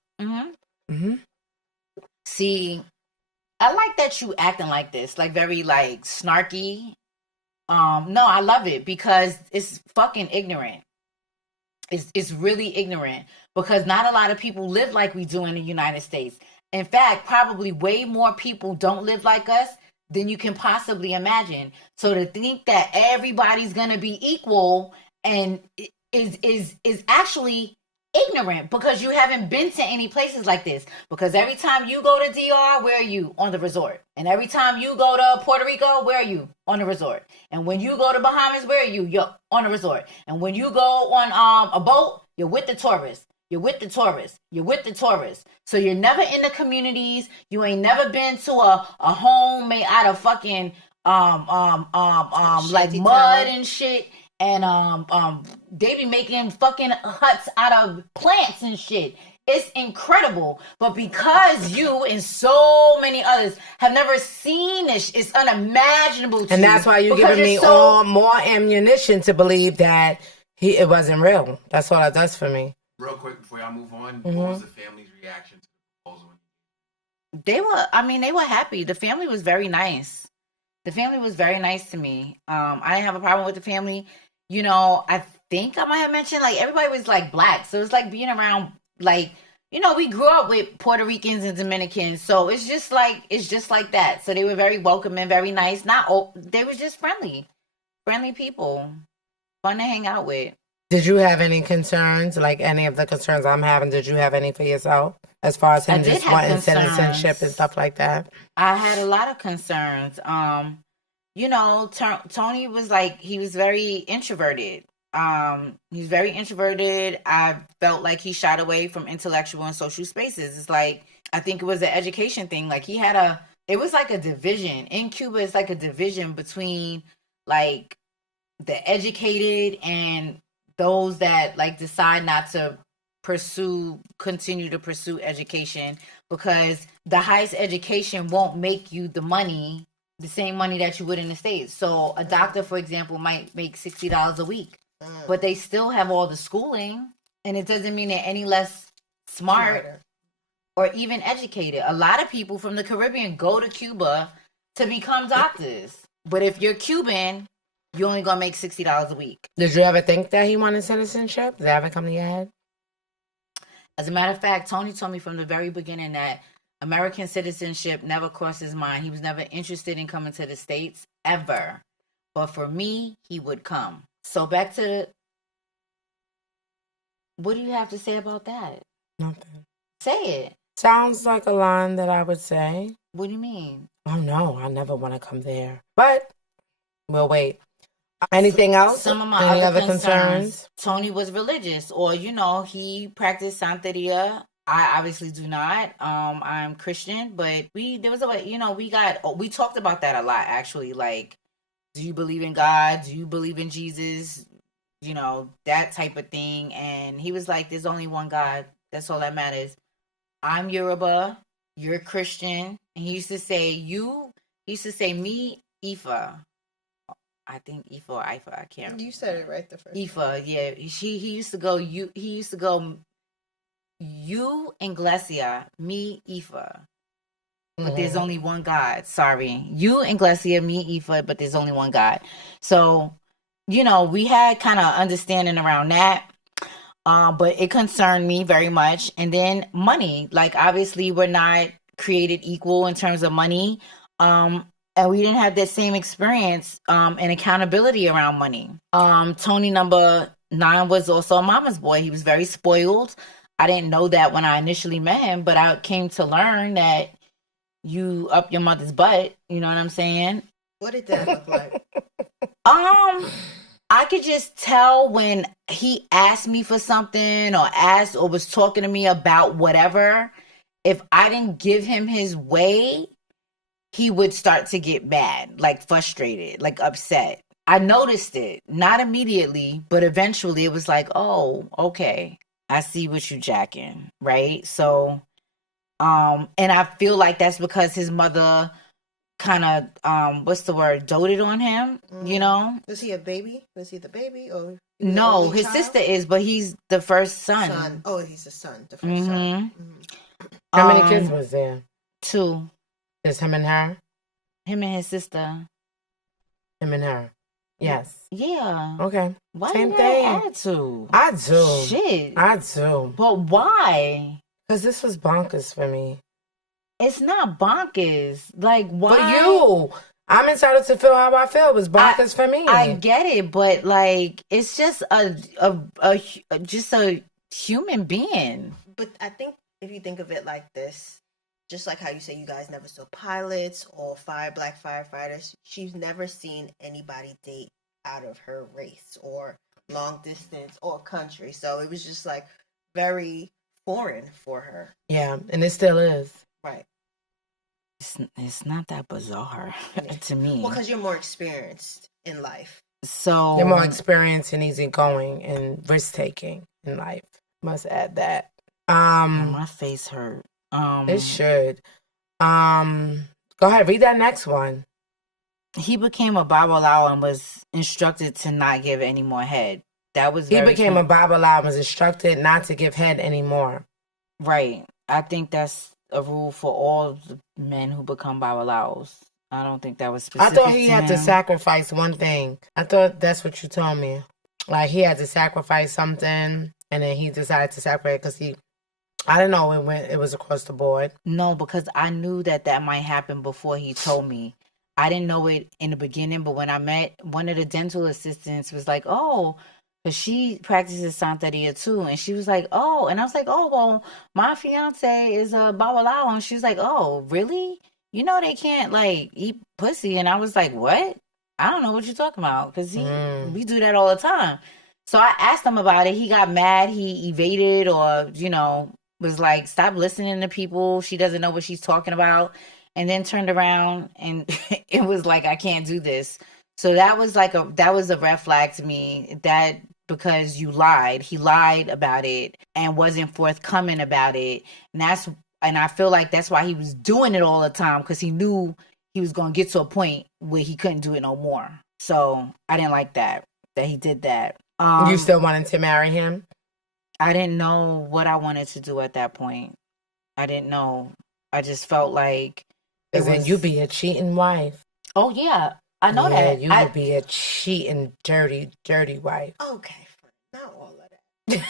See, I like that you acting like this, like very like snarky. No, I love it because it's fucking ignorant. It's really ignorant because not a lot of people live like we do in the United States. In fact, probably way more people don't live like us than you can possibly imagine. So to think that everybody's gonna be equal and is actually ignorant because you haven't been to any places like this. Because every time you go to DR, where are you? On the resort. And every time you go to Puerto Rico, where are you? On the resort. And when you go to Bahamas, where are you? You're on a resort. And when you go on a boat, you're with the tourists. You're with the tourists. You're with the tourists. So you're never in the communities. You ain't never been to a home made out of fucking like mud and shit. And they be making fucking huts out of plants and shit. It's incredible. But because you and so many others have never seen this, it's unimaginable to and that's why you're giving me more ammunition to believe that it wasn't real. That's all that does for me. Real quick before y'all move on, what was the family's reaction to the proposal? They were happy. The family was very nice. The family was very nice to me. I didn't have a problem with the family. You know, I think I might have mentioned, like, everybody was, like, black. So it's like being around, like, you know, we grew up with Puerto Ricans and Dominicans. So it's just like that. So they were very welcoming, very nice. They was just friendly people. Fun to hang out with. Did you have any concerns, like any of the concerns I'm having? Did you have any for yourself as far as him just wanting citizenship and stuff like that? I had a lot of concerns. You know, Tony was like, he was very introverted. He's very introverted. I felt like he shied away from intellectual and social spaces. It's like, I think it was an education thing. Like it was like a division. In Cuba, it's like a division between like the educated and those that like decide not to continue to pursue education, because the highest education won't make you the same money that you would in the States. So a doctor, for example, might make $60 a week, but they still have all the schooling, and it doesn't mean they're any less smart or even educated. A lot of people from the Caribbean go to Cuba to become doctors. But if you're Cuban, you're only going to make $60 a week. Did you ever think that he wanted citizenship? Did that ever come to your head? As a matter of fact, Tony told me from the very beginning that American citizenship never crossed his mind. He was never interested in coming to the States, ever. But for me, he would come. So back to what do you have to say about that? Nothing. Say it. Sounds like a line that I would say. What do you mean? Oh, no, I never want to come there. But we'll wait. Anything else? Some of my Any other other concerns. Tony was religious, or he practiced Santeria. I obviously do not. I'm Christian, but there was a way. We talked about that a lot actually. Like, do you believe in God? Do you believe in Jesus? That type of thing. And he was like, "There's only one God. That's all that matters. I'm Yoruba. You're Christian." And he used to say, me, Ifa. I think Ifa or Ifa. I can't. You said it right the first Ifa, time. yeah. He used to go. He used to go. You Inglesia, me Ifa. But there's only one God. Sorry, you Inglesia, me Ifa. But there's only one God. So, we had kind of understanding around that. But it concerned me very much. And then money, like obviously we're not created equal in terms of money. And we didn't have that same experience and accountability around money. Tony number 9 was also a mama's boy. He was very spoiled. I didn't know that when I initially met him, but I came to learn that you up your mother's butt. You know what I'm saying? What did that look like? I could just tell when he asked me for something or was talking to me about whatever. If I didn't give him his way, he would start to get mad, like frustrated, like upset. I noticed it, not immediately, but eventually it was like, oh, okay, I see what you jacking, right? So, and I feel like that's because his mother kind of, doted on him, Was he a baby? Was he the baby? Or no, his sister is, but he's the first son. Oh, he's the son, the first son. Mm-hmm. How many kids was there? 2. Just him and her? Him and his sister. Him and her. Yes. Yeah. Okay. Why Same you thing. Attitude? I do. Shit. I do. But why? Because this was bonkers for me. It's not bonkers. Like, why? For you. I'm entitled to feel how I feel. It was bonkers for me. I get it, but like, it's just just a human being. But I think if you think of it like this, just like how you say you guys never saw pilots or black firefighters, she's never seen anybody date out of her race or long distance or country. So it was just like very foreign for her. Yeah, and it still is. Right. It's not that bizarre to me. Well, because you're more experienced in life. So you're more experienced and easygoing and risk taking in life. Must add that. My face hurt. It should. Go ahead, read that next one. He became a Babalawo and was instructed to not give any more head. That was he became a Babalawo and was instructed not to give head anymore. Right. I think that's a rule for all the men who become Babalawos. I don't think that was specific. I thought he had to sacrifice one thing. I thought that's what you told me. Like he had to sacrifice something, and then he decided to sacrifice because I didn't know it was across the board. No, because I knew that might happen before he told me. I didn't know it in the beginning, but when I met one of the dental assistants was like, oh, because she practices Santeria too. And she was like, oh, and I was like, oh, well, my fiance is a Babalawo. And she was like, oh, really? They can't like eat pussy. And I was like, what? I don't know what you're talking about because we do that all the time. So I asked him about it. He got mad. He evaded or, was like, stop listening to people. She doesn't know what she's talking about. And then turned around and it was like, I can't do this. So that was a red flag to me that because he lied about it and wasn't forthcoming about it. And I feel like that's why he was doing it all the time because he knew he was going to get to a point where he couldn't do it no more. So I didn't like that he did that. You still wanted to marry him? I didn't know what I wanted to do at that point. I didn't know. I just felt like because then you'd be a cheating wife. Oh yeah, I know that. You would be a cheating, dirty, dirty wife. Okay, not all of that.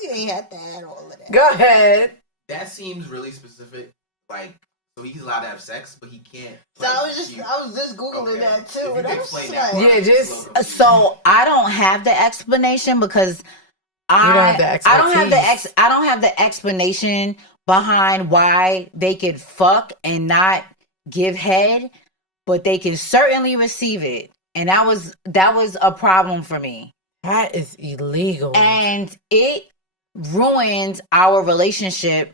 You ain't had to add all of that. Go ahead. That seems really specific. Like, so he's allowed to have sex, but he can't. So I was just googling that too. If you explain that yeah, so I don't have the explanation because I don't have the explanation behind why they could fuck and not give head, but they can certainly receive it. And that was a problem for me. That is illegal. And it ruined our relationship,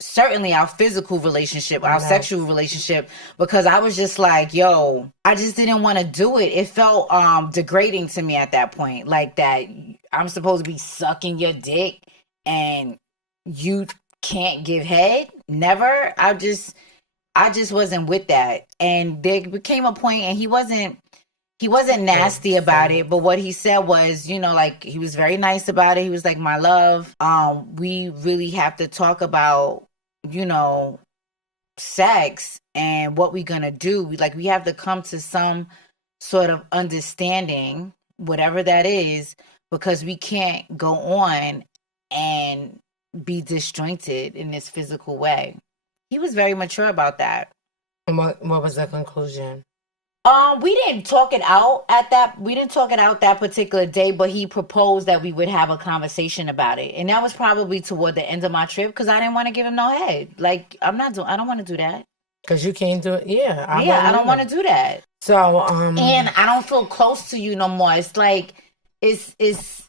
certainly our physical relationship, our sexual relationship, because I was just like, yo, I just didn't want to do it. It felt degrading to me at that point. Like that I'm supposed to be sucking your dick and you can't give head. Never. I just wasn't with that. And there became a point, and he wasn't nasty about it, but what he said was, like, he was very nice about it. He was like, my love, we really have to talk about, sex and what we're gonna do. We have to come to some sort of understanding, whatever that is, because we can't go on and be disjointed in this physical way. He was very mature about that. And what was the conclusion? We didn't talk it out that particular day, but he proposed that we would have a conversation about it. And that was probably toward the end of my trip, because I didn't want to give him no head. Like, I don't want to do that. Because you can't do it. Yeah. I don't want to do that. So, and I don't feel close to you no more. It's like, it's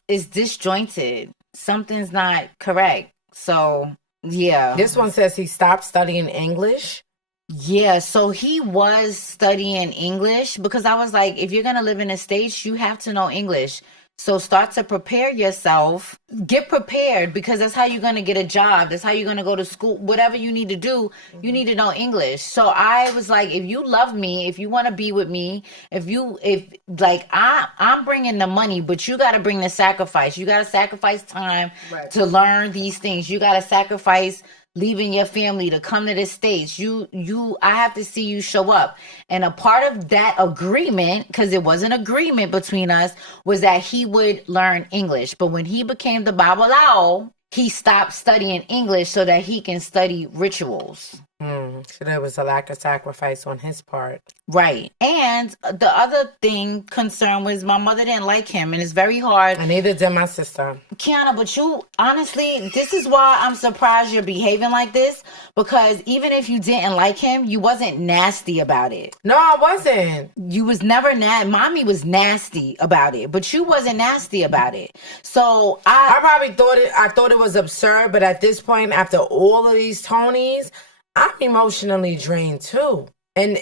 disjointed. Something's not correct. So, yeah. This one says he stopped studying English. Yeah, so he was studying English, because I was like, if you're going to live in the States, you have to know English. So start to prepare yourself. Get prepared, because that's how you're going to get a job. That's how you're going to go to school. Whatever you need to do, you need to know English. So I was like, if you love me, if you want to be with me, I'm bringing the money, but you got to bring the sacrifice. You got to sacrifice time to learn these things. You got to sacrifice leaving your family to come to the States. I have to see you show up. And a part of that agreement, because it was an agreement between us, was that he would learn English. But when he became the Babalao, he stopped studying English so that he can study rituals. So there was a lack of sacrifice on his part. Right. And the other concern was my mother didn't like him, and it's very hard. And neither did my sister. Kiana, but you, honestly, this is why I'm surprised you're behaving like this, because even if you didn't like him, you wasn't nasty about it. No, I wasn't. You was never Mommy was nasty about it, but you wasn't nasty about it. So I probably thought it was absurd, but at this point, after all of these Tonys, I'm emotionally drained too. And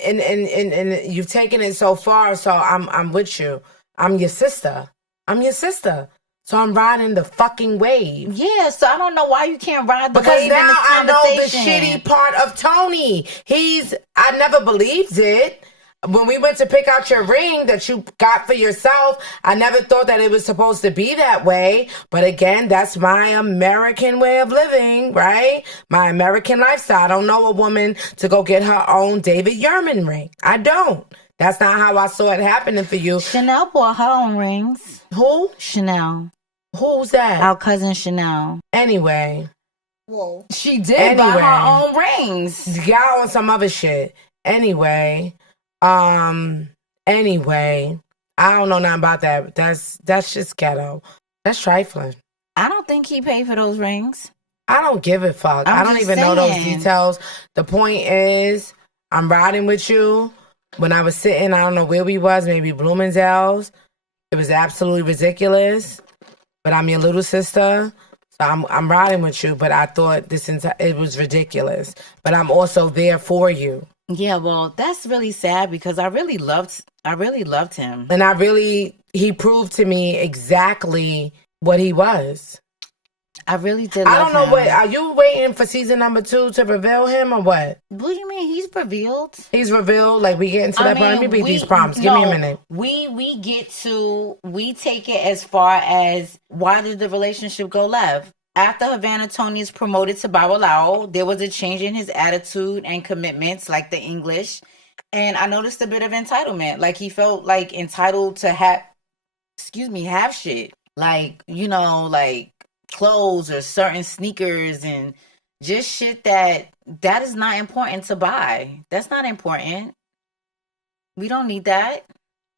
you've taken it so far, so I'm with you. I'm your sister. So I'm riding the fucking wave. Yeah, so I don't know why you can't ride the because wave now in this I know the conversation. shitty part of Tony. I never believed it. When we went to pick out your ring that you got for yourself, I never thought that it was supposed to be that way. But again, that's my American way of living, right? My American lifestyle. I don't know a woman to go get her own David Yurman ring. I don't. That's not how I saw it happening for you. Chanel bought her own rings. Who? Chanel. Who's that? Our cousin Chanel. Anyway. Whoa. She did buy her own rings. Got on some other shit. Anyway, I don't know nothing about that. That's just ghetto. That's trifling. I don't think he paid for those rings. I don't give a fuck. I don't even know those details. The point is, I'm riding with you. When I was sitting, I don't know where we was, maybe Bloomingdale's. It was absolutely ridiculous. But I'm your little sister, so I'm riding with you. But I thought it was ridiculous. But I'm also there for you. Yeah, well, that's really sad, because I really loved him. And he proved to me exactly what he was. I really did I don't know him. what, are you waiting for season number 2 to reveal him or what? What do you mean? He's revealed. He's revealed? Like, we get into that part? Let me read these prompts. Give me a minute. We take it as far as, why did the relationship go left? After Havana Tony is promoted to Babalao, there was a change in his attitude and commitments, like the English. And I noticed a bit of entitlement. Like, he felt like entitled to have shit. Like, like clothes or certain sneakers and just shit that is not important to buy. That's not important. We don't need that.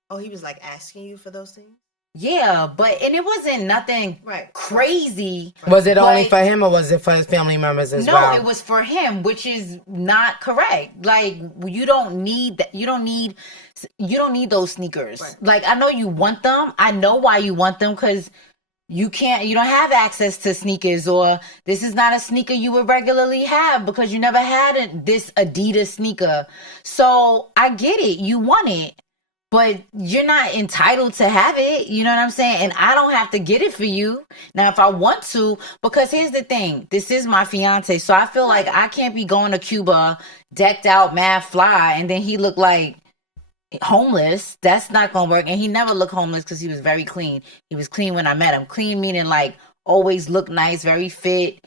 Oh, he was like asking you for those things? Yeah, and it wasn't nothing crazy. Was it only but- for him or was it for his family members as No, well? it was for him, which is not correct. Like, you don't need that. You don't need those sneakers. Right. Like, I know you want them. I know why you want them, because you don't have access to sneakers, or this is not a sneaker you would regularly have because you never had this Adidas sneaker. So I get it. You want it, but you're not entitled to have it. You know what I'm saying? And I don't have to get it for you. Now, if I want to, because here's the thing. This is my fiance. So I feel like I can't be going to Cuba decked out, mad fly, and then he look like homeless. That's not gonna work. And he never looked homeless because he was very clean. He was clean when I met him. Clean meaning like always look nice, very fit,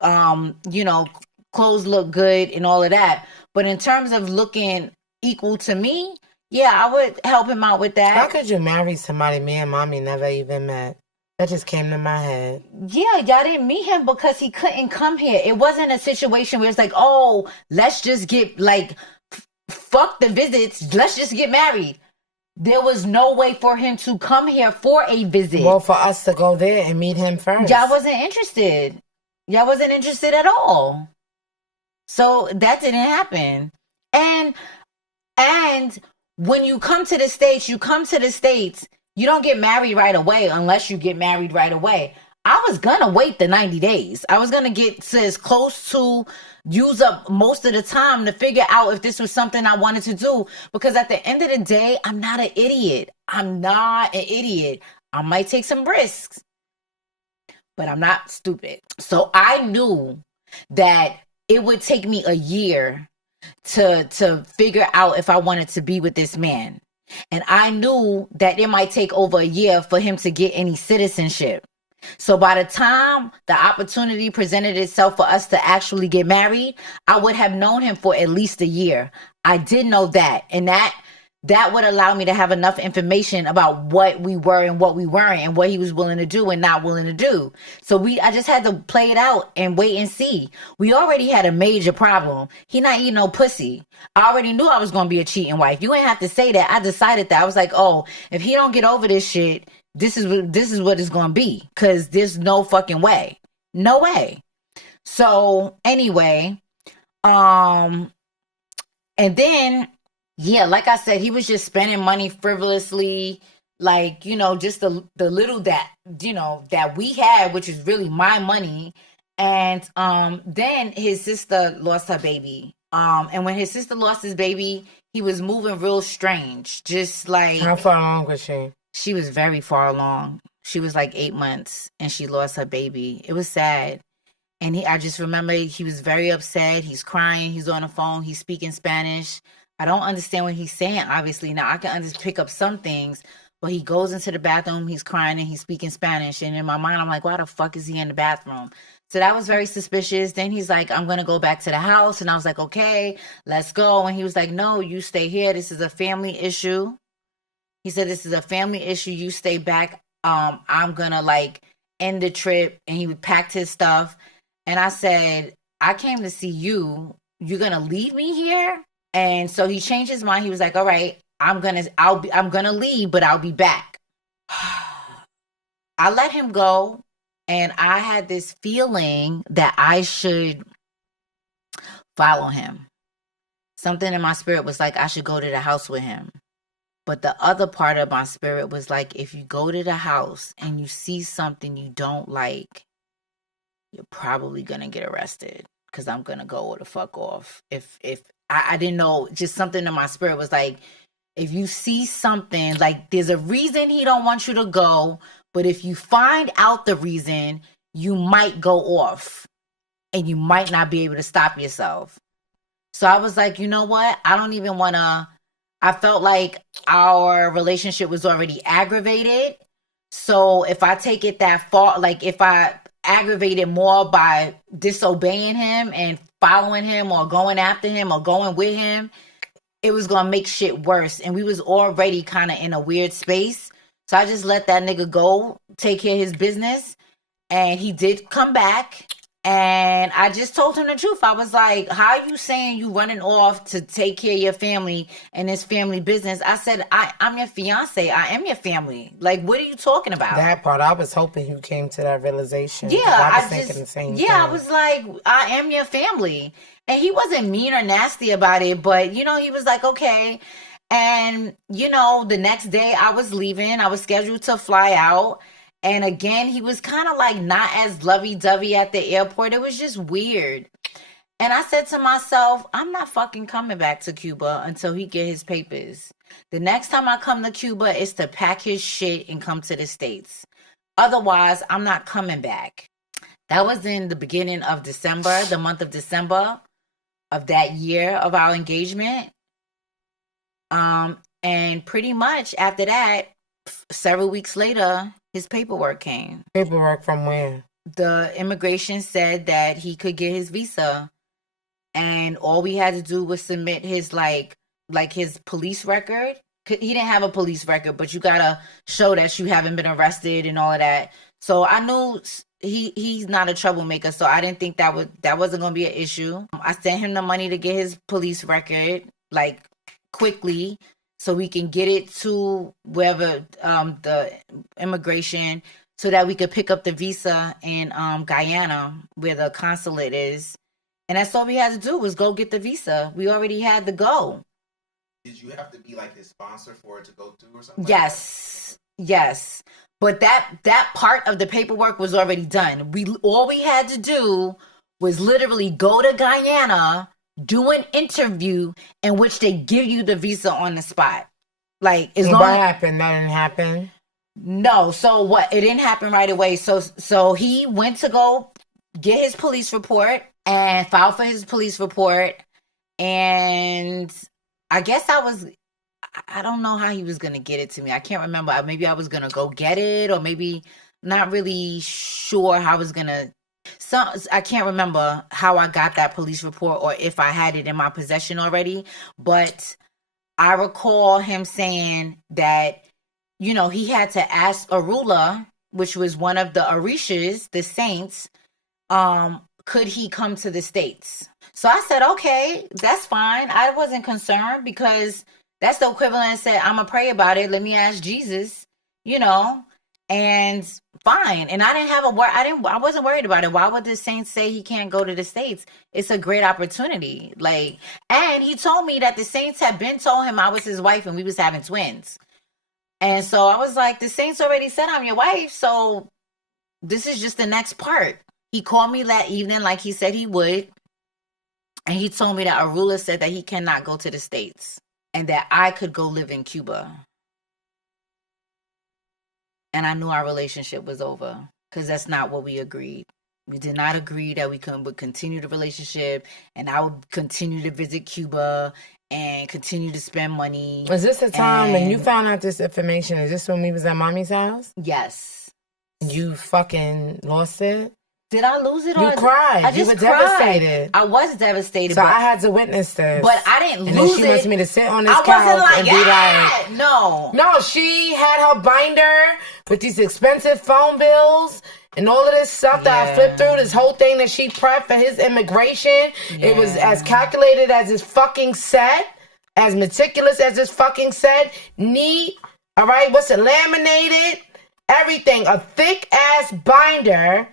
clothes look good and all of that. But in terms of looking equal to me, yeah, I would help him out with that. How could you marry somebody me and mommy never even met? That just came to my head. Yeah, y'all didn't meet him because he couldn't come here. It wasn't a situation where it's like, oh, let's just get like fuck the visits, let's just get married. There was no way for him to come here for a visit. Well, for us to go there and meet him first. Y'all wasn't interested. Y'all wasn't interested at all. So that didn't happen. And when you come to the States, you don't get married right away unless you get married right away. I was gonna wait the 90 days. I was gonna get to as close to use up most of the time to figure out if this was something I wanted to do. Because at the end of the day, I'm not an idiot. I might take some risks, but I'm not stupid. So I knew that it would take me a year to figure out if I wanted to be with this man. And I knew that it might take over a year for him to get any citizenship. So by the time the opportunity presented itself for us to actually get married, I would have known him for at least a year. I did know that. And that would allow me to have enough information about what we were and what we weren't, and what he was willing to do and not willing to do. So I just had to play it out and wait and see. We already had a major problem. He not eating no pussy. I already knew I was going to be a cheating wife. You ain't have to say that. I decided that. I was like, oh, if he don't get over this shit, this is what it's going to be. Because there's no fucking way. No way. So anyway, and then, yeah, like I said, he was just spending money frivolously, like, just the little that, that we had, which is really my money. And then his sister lost her baby. And when his sister lost his baby, he was moving real strange. Just like... How far along was she? She was very far along. She was like 8 months and she lost her baby. It was sad. And I just remember he was very upset. He's crying. He's on the phone. He's speaking Spanish. I don't understand what he's saying, obviously. Now, I can pick up some things, but he goes into the bathroom, he's crying, and he's speaking Spanish. And in my mind, I'm like, why the fuck is he in the bathroom? So that was very suspicious. Then he's like, I'm going to go back to the house. And I was like, okay, let's go. And he was like, no, you stay here. This is a family issue. He said, this is a family issue. You stay back. I'm going to end the trip. And he packed his stuff. And I said, I came to see you. You're going to leave me here? And so he changed his mind. He was like, all right, I'm going to leave, but I'll be back. I let him go. And I had this feeling that I should follow him. Something in my spirit was like, I should go to the house with him. But the other part of my spirit was like, if you go to the house and you see something you don't like, you're probably going to get arrested, because I'm going to go the fuck off. If I didn't know, just something in my spirit was like, if you see something, like there's a reason he don't want you to go, but if you find out the reason, you might go off and you might not be able to stop yourself. So I was like, you know what? I don't even want to. I felt like our relationship was already aggravated. So if I take it that far, like if I aggravate it more by disobeying him and following him or going after him or going with him, it was going to make shit worse. And we was already kind of in a weird space. So I just let that nigga go, take care of his business. And he did come back. And And I just told him the truth. I was like, how are you saying you running off to take care of your family and this family business? I said, I'm your fiance. I am your family. Like, what are you talking about? That part, I was hoping you came to that realization. Yeah, I was thinking the same thing. I was like, I am your family. And he wasn't mean or nasty about it, but, you know, he was like, okay. And, you know, the next day I was leaving. I was scheduled to fly out. And again, he was kind of like not as lovey-dovey at the airport. It was just weird. And I said to myself, I'm not fucking coming back to Cuba until he get his papers. The next time I come to Cuba is to pack his shit and come to the States. Otherwise, I'm not coming back. That was in the beginning of December, the month of December of that year of our engagement. And pretty much after that, several weeks later, his paperwork came. Paperwork from where? The immigration said that he could get his visa. And all we had to do was submit his like his police record. He didn't have a police record, but you gotta show that you haven't been arrested and all of that. So I knew he's not a troublemaker, so I didn't think that wasn't gonna be an issue. I sent him the money to get his police record, like, quickly, so we can get it to wherever the immigration, so that we could pick up the visa in Guyana, where the consulate is. And that's all we had to do was go get the visa. We already had the go. Did you have to be like his sponsor for it to go through or something? Yes. But that part of the paperwork was already done. All we had to do was literally go to Guyana, do an interview in which they give you the visa on the spot. Like, as long What happened? That didn't happen? No. So what? It didn't happen right away. So he went to go get his police report and file for his police report. And I guess I don't know how he was going to get it to me. I can't remember. Maybe I was going to go get it, or maybe not really sure how I was going to. I can't remember how I got that police report or if I had it in my possession already. But I recall him saying that, you know, he had to ask Arula, which was one of the Orishas, the saints, could he come to the States? So I said, okay, that's fine. I wasn't concerned, because that's the equivalent of said, I'm going to pray about it. Let me ask Jesus, you know, and fine. And I didn't have I wasn't worried about it. Why would the saints say he can't go to the States? It's a great opportunity. Like, and he told me that the saints had been told him I was his wife and we was having twins. And so I was like, the saints already said I'm your wife. So this is just the next part. He called me that evening like he said he would. And he told me that Arula said that he cannot go to the States and that I could go live in Cuba. And I knew our relationship was over, because that's not what we agreed. We did not agree that we would continue the relationship, and I would continue to visit Cuba and continue to spend money. Was this the time when you found out this information? Is this when we was at mommy's house? Yes. You fucking lost it? Did I lose it? You cried. I just you were cried. devastated. I was devastated. So I had to witness this. But I didn't and lose then she it. wants me to sit on this I couch wasn't like, and be like, no. No, she had her binder with these expensive phone bills and all of this stuff that I flipped through. This whole thing that she prepped for his immigration. Yeah. It was as calculated as this fucking set, as meticulous as this fucking set. Neat. All right. What's it? Laminated. Everything. A thick ass binder.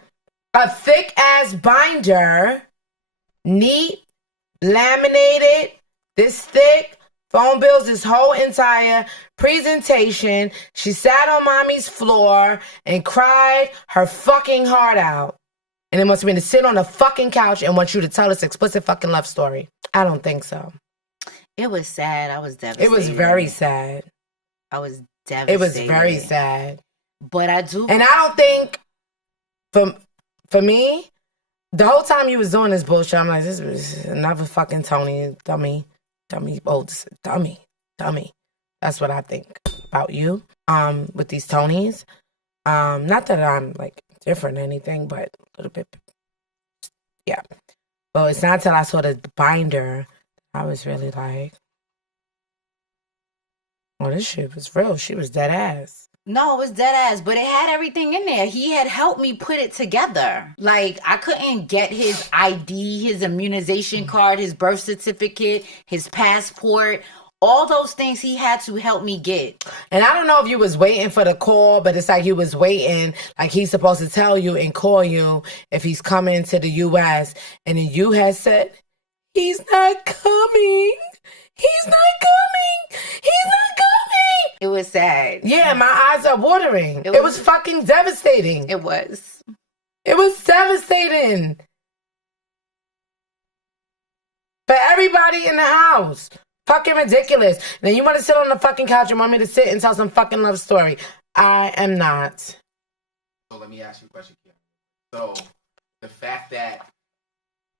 Neat, laminated, this thick, phone bills, this whole entire presentation. She sat on mommy's floor and cried her fucking heart out. And then wants me to sit on the fucking couch and want you to tell this explicit fucking love story. I don't think so. It was sad. I was devastated. It was very sad. I was devastated. It was very sad. But I do... And I don't think... For me, the whole time you was doing this bullshit, I'm like, this was another fucking Tony, dummy, dummy. That's what I think about you, with these Tonys. Not that I'm, like, different or anything, but a little bit, yeah. Well, it's not until I saw the binder, I was really like, oh, this shit was real. She was dead ass. No, it was dead ass, but it had everything in there. He had helped me put it together. Like, I couldn't get his ID, his immunization card, his birth certificate, his passport, all those things he had to help me get. And I don't know if you was waiting for the call, but it's like you was waiting, like he's supposed to tell you and call you if he's coming to the U.S. And then you had said, he's not coming. He's not coming. He's not coming. It was sad. Yeah, my eyes are watering. It was fucking devastating. It was. It was devastating. For everybody in the house. Fucking ridiculous. Now you want to sit on the fucking couch and want me to sit and tell some fucking love story. I am not. So let me ask you a question, Kim. So the fact that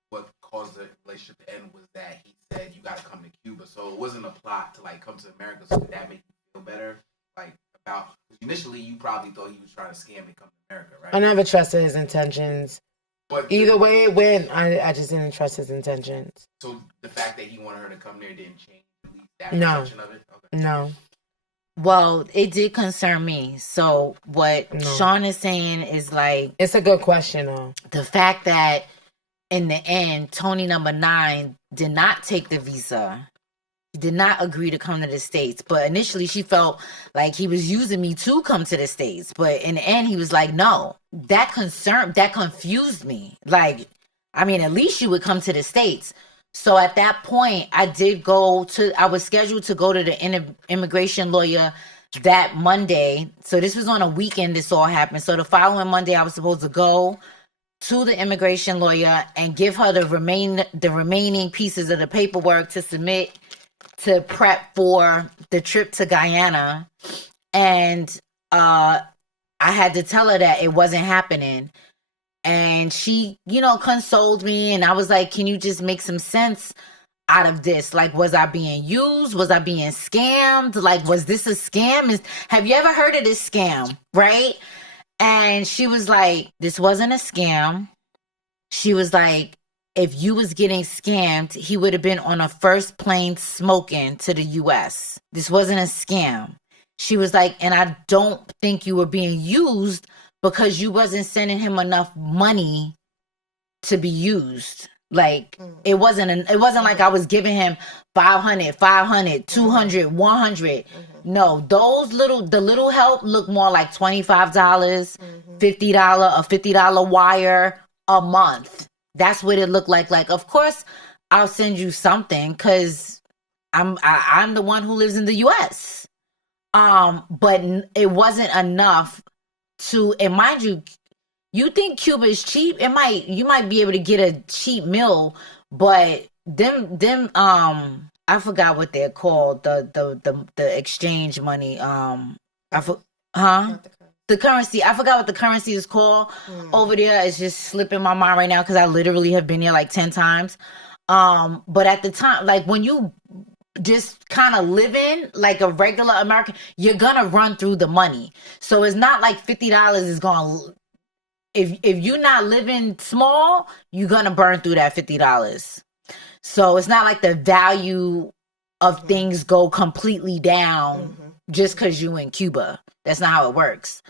what caused the relationship to end was that he said you got to come to Cuba. So it wasn't a plot to like come to America. So did that make you feel better? Like about initially you probably thought he was trying to scam and come to America, right? I never trusted his intentions. But either way it went, I just didn't trust his intentions. So the fact that he wanted her to come there didn't change at least that perception of it? Okay. No. Well, it did concern me. So what Sean is saying is like... It's a good question, though. The fact that in the end, Tony number 9 did not take the visa. He did not agree to come to the States. But initially she felt like he was using me to come to the States. But in the end, he was like, no. That confused me. Like, I mean, at least you would come to the States. So at that point, I was scheduled to go to the immigration lawyer that Monday. So this was on a weekend this all happened. So the following Monday, I was supposed to go to the immigration lawyer and give her the remaining pieces of the paperwork to submit to prep for the trip to Guyana. And I had to tell her that it wasn't happening. And she, consoled me. And I was like, can you just make some sense out of this? Like, was I being used? Was I being scammed? Like, was this a scam? Have you ever heard of this scam? Right? And she was like, this wasn't a scam. She was like, if you was getting scammed, he would have been on a first plane smoking to the U.S. This wasn't a scam. She was like, and I don't think you were being used because you wasn't sending him enough money to be used. Like, it wasn't like I was giving him 500, 200, 100. No, the little help looked more like $25, $50, a $50 wire a month. That's what it looked like. Like, of course, I'll send you something because I'm the one who lives in the U.S. But it wasn't enough to, and mind you, you think Cuba is cheap? You might be able to get a cheap meal, but them I forgot what they're called, the exchange money. The currency. I forgot what the currency is called over there. It's just slipping my mind right now because I literally have been there like 10 times. But at the time, like when you just kind of living like a regular American, you're gonna run through the money. So it's not like $50 is gonna. If you're not living small, you're gonna burn through that $50. So it's not like the value of things go completely down just because you in Cuba. That's not how it works.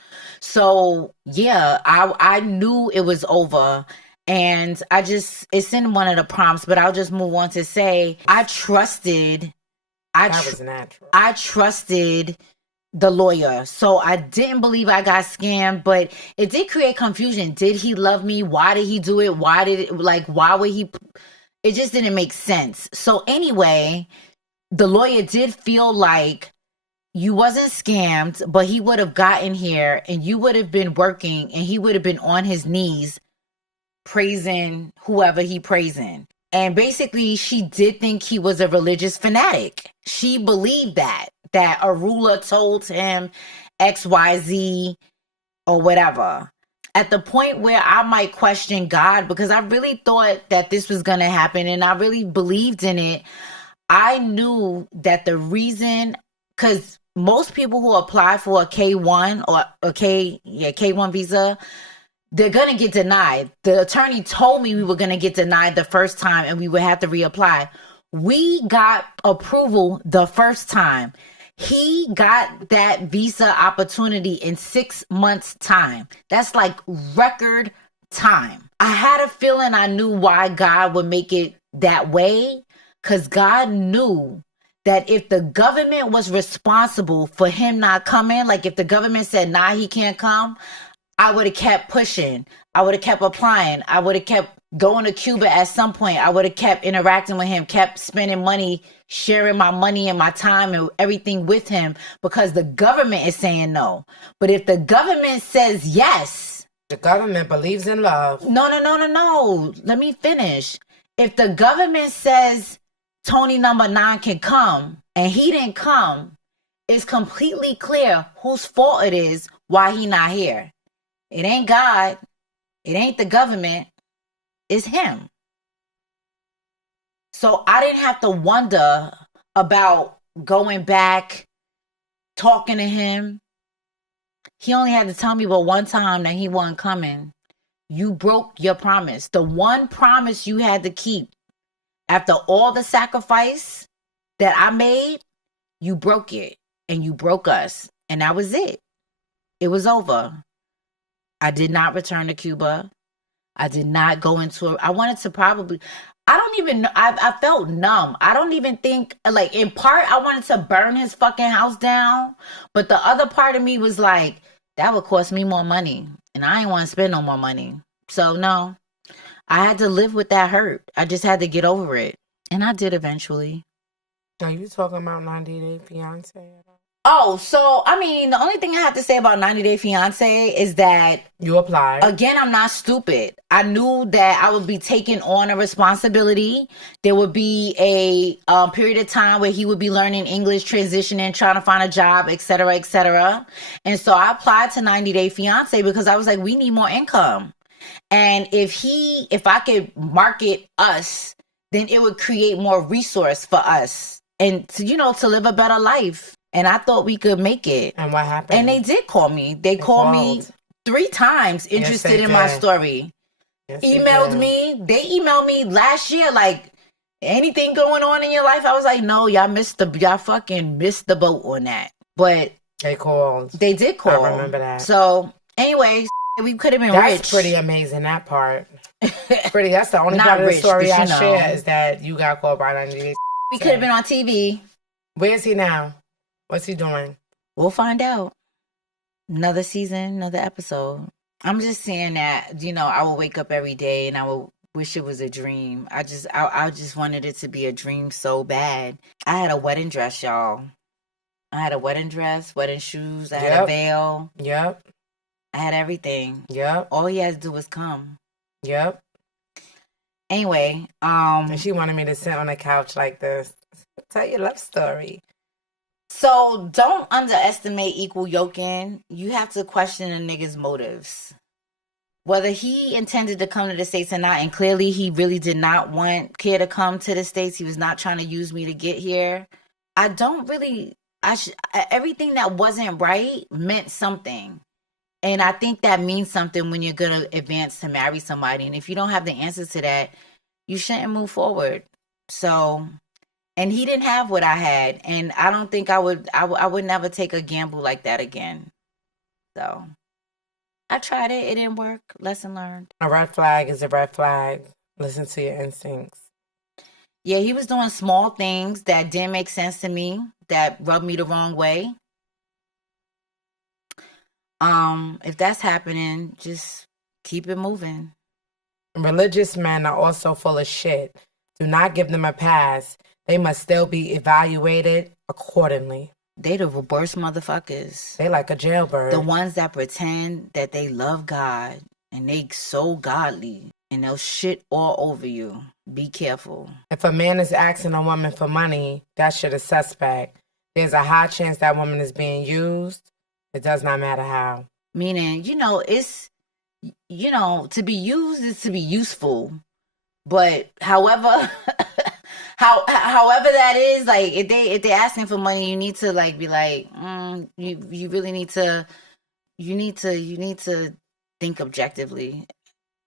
So yeah, I knew it was over. And it's in one of the prompts, but I'll just move on to say I trusted the lawyer. So I didn't believe I got scammed, but it did create confusion. Did he love me? Why did he do it? Why would he? It just didn't make sense. So anyway, the lawyer did feel like you wasn't scammed, but he would have gotten here and you would have been working and he would have been on his knees praising whoever he praising. And basically she did think he was a religious fanatic. She believed that a ruler told him XYZ or whatever. At the point where I might question God, because I really thought that this was going to happen and I really believed in it. I knew that the reason, because most people who apply for a K1 or a K1 visa, they're going to get denied. The attorney told me we were going to get denied the first time and we would have to reapply. We got approval the first time. He got that visa opportunity in 6 months' time. That's like record time. I had a feeling I knew why God would make it that way, because God knew that if the government was responsible for him not coming, like if the government said, nah, he can't come, I would have kept pushing. I would have kept applying. I would have kept going to Cuba at some point. I would have kept interacting with him, kept spending money, sharing my money and my time and everything with him, because the government is saying no. But if the government says yes. The government believes in love. No. Let me finish. If the government says Tony number 9 can come and he didn't come, it's completely clear whose fault it is why he not here. It ain't God. It ain't the government. It's him. So I didn't have to wonder about going back, talking to him. He only had to tell me about one time that he wasn't coming. You broke your promise. The one promise you had to keep after all the sacrifice that I made, you broke it and you broke us. And that was it. It was over. I did not return to Cuba. I did not go into it. I wanted to I don't even know. I felt numb. I don't even think, like, in part, I wanted to burn his fucking house down. But the other part of me was like, that would cost me more money. And I didn't want to spend no more money. So, no. I had to live with that hurt. I just had to get over it. And I did eventually. Are you talking about 90 Day Fiancé? Oh, so, I mean, the only thing I have to say about 90 Day Fiancé is that... You applied. Again, I'm not stupid. I knew that I would be taking on a responsibility. There would be a period of time where he would be learning English, transitioning, trying to find a job, et cetera, et cetera. And so I applied to 90 Day Fiancé because I was like, we need more income. And if I could market us, then it would create more resource for us and to live a better life. And I thought we could make it. And what happened? And they did call me. They called me 3 times interested in my story. Yes, Emailed me. They emailed me last year, like, anything going on in your life? I was like, no, y'all fucking missed the boat on that. But they called. They did call. I remember that. So anyway, we could have been rich. That's pretty amazing, that part. That's the only part of the story I share is that you got called by 90 Days. We could have been on TV. Where is he now? What's he doing? We'll find out. Another season, another episode. I'm just saying that, I will wake up every day and I will wish it was a dream. I just wanted it to be a dream so bad. I had a wedding dress, y'all. I had a wedding dress, wedding shoes. I had a veil. Yep. I had everything. Yep. All he had to do was come. Yep. Anyway, and she wanted me to sit on a couch like this. Tell your love story. So don't underestimate equal yoking. You have to question a nigga's motives. Whether he intended to come to the States or not, and clearly he really did not want Kia to come to the States. He was not trying to use me to get here. Everything that wasn't right meant something. And I think that means something when you're going to advance to marry somebody. And if you don't have the answers to that, you shouldn't move forward. So... And he didn't have what I had. And I don't think I would never take a gamble like that again. So I tried it. It didn't work. Lesson learned. A red flag is a red flag. Listen to your instincts. Yeah, he was doing small things that didn't make sense to me, that rubbed me the wrong way. If that's happening, just keep it moving. Religious men are also full of shit. Do not give them a pass. They must still be evaluated accordingly. They the worst motherfuckers. They like a jailbird. The ones that pretend that they love God and they so godly and they'll shit all over you. Be careful. If a man is asking a woman for money, that shit is suspect. There's a high chance that woman is being used. It does not matter how. Meaning, it's, to be used is to be useful. But however that is, like, if they're asking for money, you need to like be like, you really need to, you need to think objectively.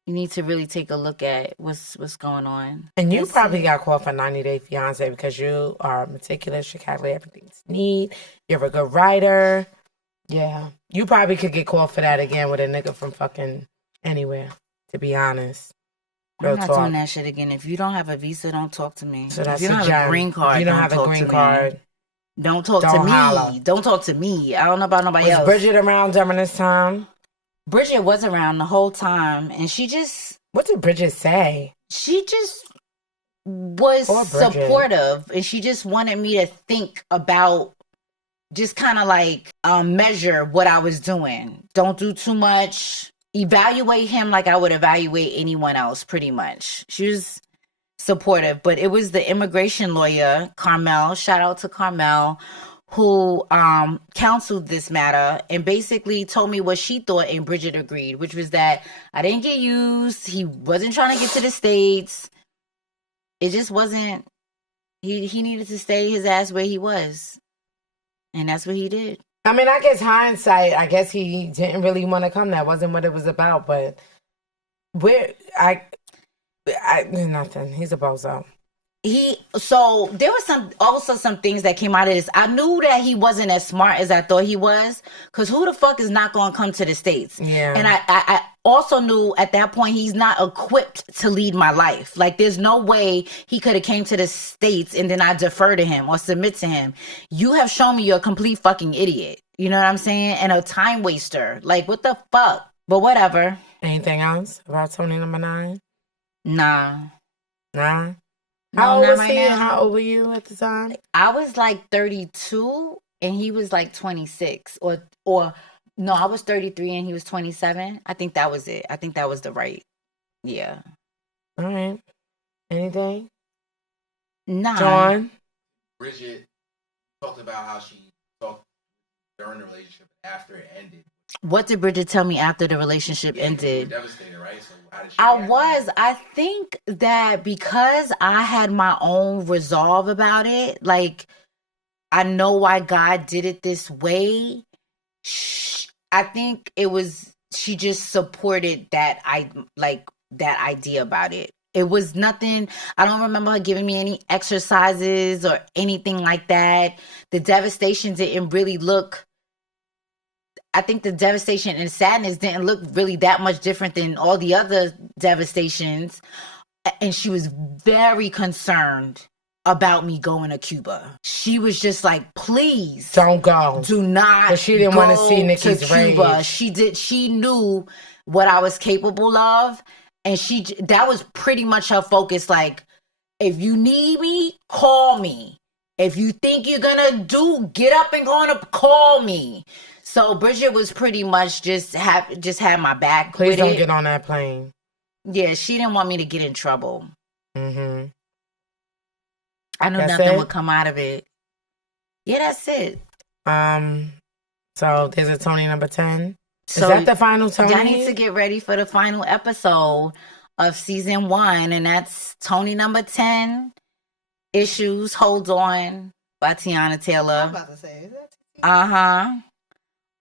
You need to really take a look at what's going on. And you probably got called for 90 Day Fiancé because you are meticulous. You calculate everything's neat. You're a good writer. Yeah. You probably could get called for that again with a nigga from fucking anywhere, to be honest. I'm not doing that shit again. If you don't have a visa, don't talk to me. So that's if you don't have a green card, you don't have a green card. Don't talk to me. Don't talk to me. I don't know about nobody else. Was Bridget around during this time? Bridget was around the whole time, and she just... What did Bridget say? She just was supportive, and she just wanted me to think about, just kind of like measure what I was doing. Don't do too much. Evaluate him like I would evaluate anyone else, pretty much. She was supportive, but it was the immigration lawyer, Carmel, shout out to Carmel, who counseled this matter and basically told me what she thought, and Bridget agreed, which was that I didn't get used. He wasn't trying to get to the States. It just wasn't, he needed to stay his ass where he was. And that's what he did. I mean, I guess hindsight, I guess he didn't really want to come. That wasn't what it was about, but nothing. He's a bozo. So there was also some things that came out of this. I knew that he wasn't as smart as I thought he was, because who the fuck is not going to come to the States? Yeah. And I also knew at that point he's not equipped to lead my life. Like, there's no way he could have came to the States and then I defer to him or submit to him. You have shown me you're a complete fucking idiot. You know what I'm saying? And a time waster. Like, what the fuck? But whatever. Anything else about Tony number 9? Nah. How old was he and how old were you at the time? I was like 32 and he was like 26. Or no, I was 33 and he was 27. I think that was it. I think that was the right. Yeah. All right. Anything? Nah. John? Bridget talked about how she talked during the relationship after it ended. What did Bridget tell me after the relationship ended? You were devastated, right? So how did she I think that because I had my own resolve about it, like, I know why God did it this way. I think it was, she just supported that idea about it. It was nothing. I don't remember her giving me any exercises or anything like that. The devastation didn't really look, I think the devastation and sadness didn't look really that much different than all the other devastations. And she was very concerned about me going to Cuba. She was just like, please don't go. Do not. But she didn't want to see Nikki's Cuba. She knew what I was capable of. And that was pretty much her focus. Like, if you need me, call me. If you think you're gonna get up and call me. So Bridget was pretty much just had my back. Please don't get on that plane. Yeah, she didn't want me to get in trouble. Mm-hmm. I knew nothing would come out of it. Yeah, that's it. So there's a Tony number 10. So is that the final Tony? Y'all need to get ready for the final episode of season 1, and that's Tony number 10. Issues, Hold On by Tiana Taylor. I'm about to say, is that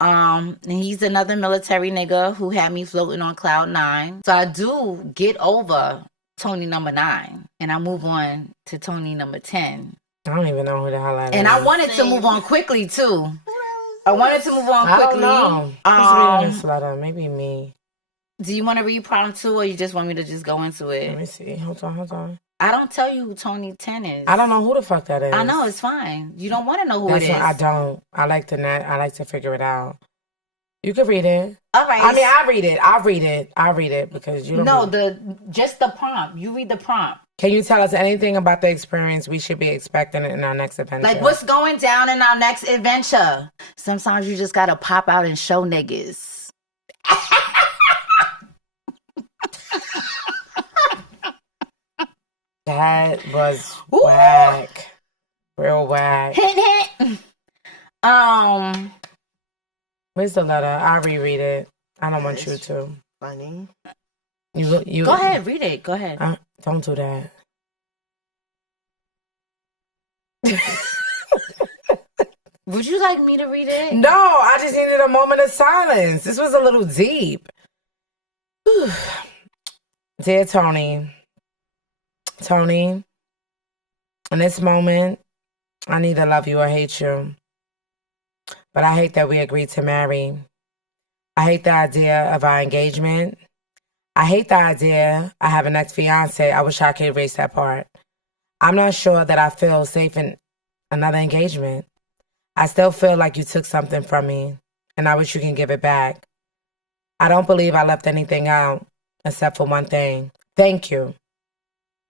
and he's another military nigga who had me floating on cloud 9. So I do get over Tony number 9, and I move on to Tony number 10. I don't even know who the hell that is. And I wanted to move on quickly too. I wanted to move on quickly. I don't know. Who's reading this letter? Maybe me. Do you want to read prompt 2, or you just want me to just go into it? Let me see. Hold on. I don't tell you who Tony 10 is. I don't know who the fuck that is. I know, it's fine. You don't want to know who it is. I don't. I like to figure it out. You can read it. All right. I mean, I read it because you don't. No, just the prompt. You read the prompt. Can you tell us anything about the experience we should be expecting in our next adventure? Like, what's going down in our next adventure? Sometimes you just gotta pop out and show niggas. That was whack. Real whack. Hint, hint. Where's the letter? I'll reread it. I don't want you to. Funny. You go ahead, read it. Go ahead. Don't do that. Would you like me to read it? No, I just needed a moment of silence. This was a little deep. Dear Tony, in this moment, I neither love you or hate you. But I hate that we agreed to marry. I hate the idea of our engagement. I hate the idea I have an ex-fiancé. I wish I could erase that part. I'm not sure that I feel safe in another engagement. I still feel like you took something from me, and I wish you can give it back. I don't believe I left anything out, except for one thing. Thank you.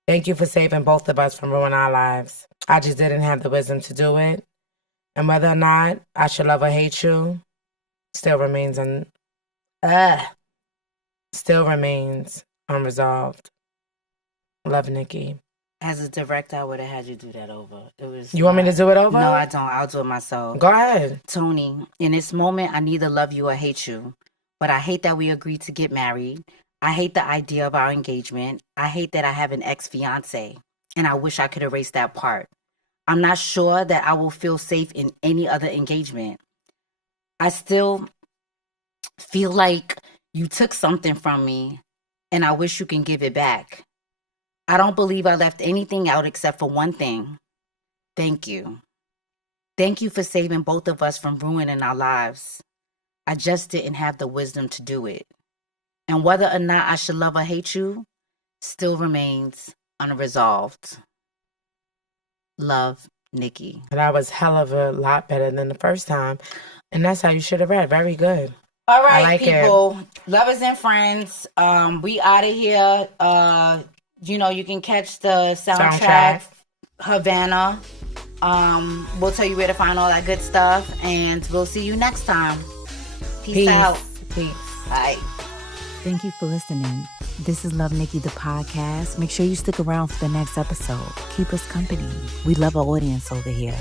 Thank you for saving both of us from ruining our lives. I just didn't have the wisdom to do it. And whether or not I should love or hate you, still remains unresolved. Love, Nikki. As a director, I would have had you do that over. It was. You want me to do it over? No, I don't. I'll do it myself. Go ahead. Tony, in this moment, I neither love you or hate you, but I hate that we agreed to get married. I hate the idea of our engagement. I hate that I have an ex-fiancé, and I wish I could erase that part. I'm not sure that I will feel safe in any other engagement. I still feel like you took something from me, and I wish you can give it back. I don't believe I left anything out except for one thing. Thank you. Thank you for saving both of us from ruining our lives. I just didn't have the wisdom to do it. And whether or not I should love or hate you still remains unresolved. Love, Nikki. And I was hell of a lot better than the first time. And that's how you should have read. Very good. All right, like people. Lovers and friends. We out of here. You can catch the soundtrack. Havana. We'll tell you where to find all that good stuff. And we'll see you next time. Peace out. Peace. Bye. Thank you for listening. This is Love Nikki, the podcast. Make sure you stick around for the next episode. Keep us company. We love our audience over here.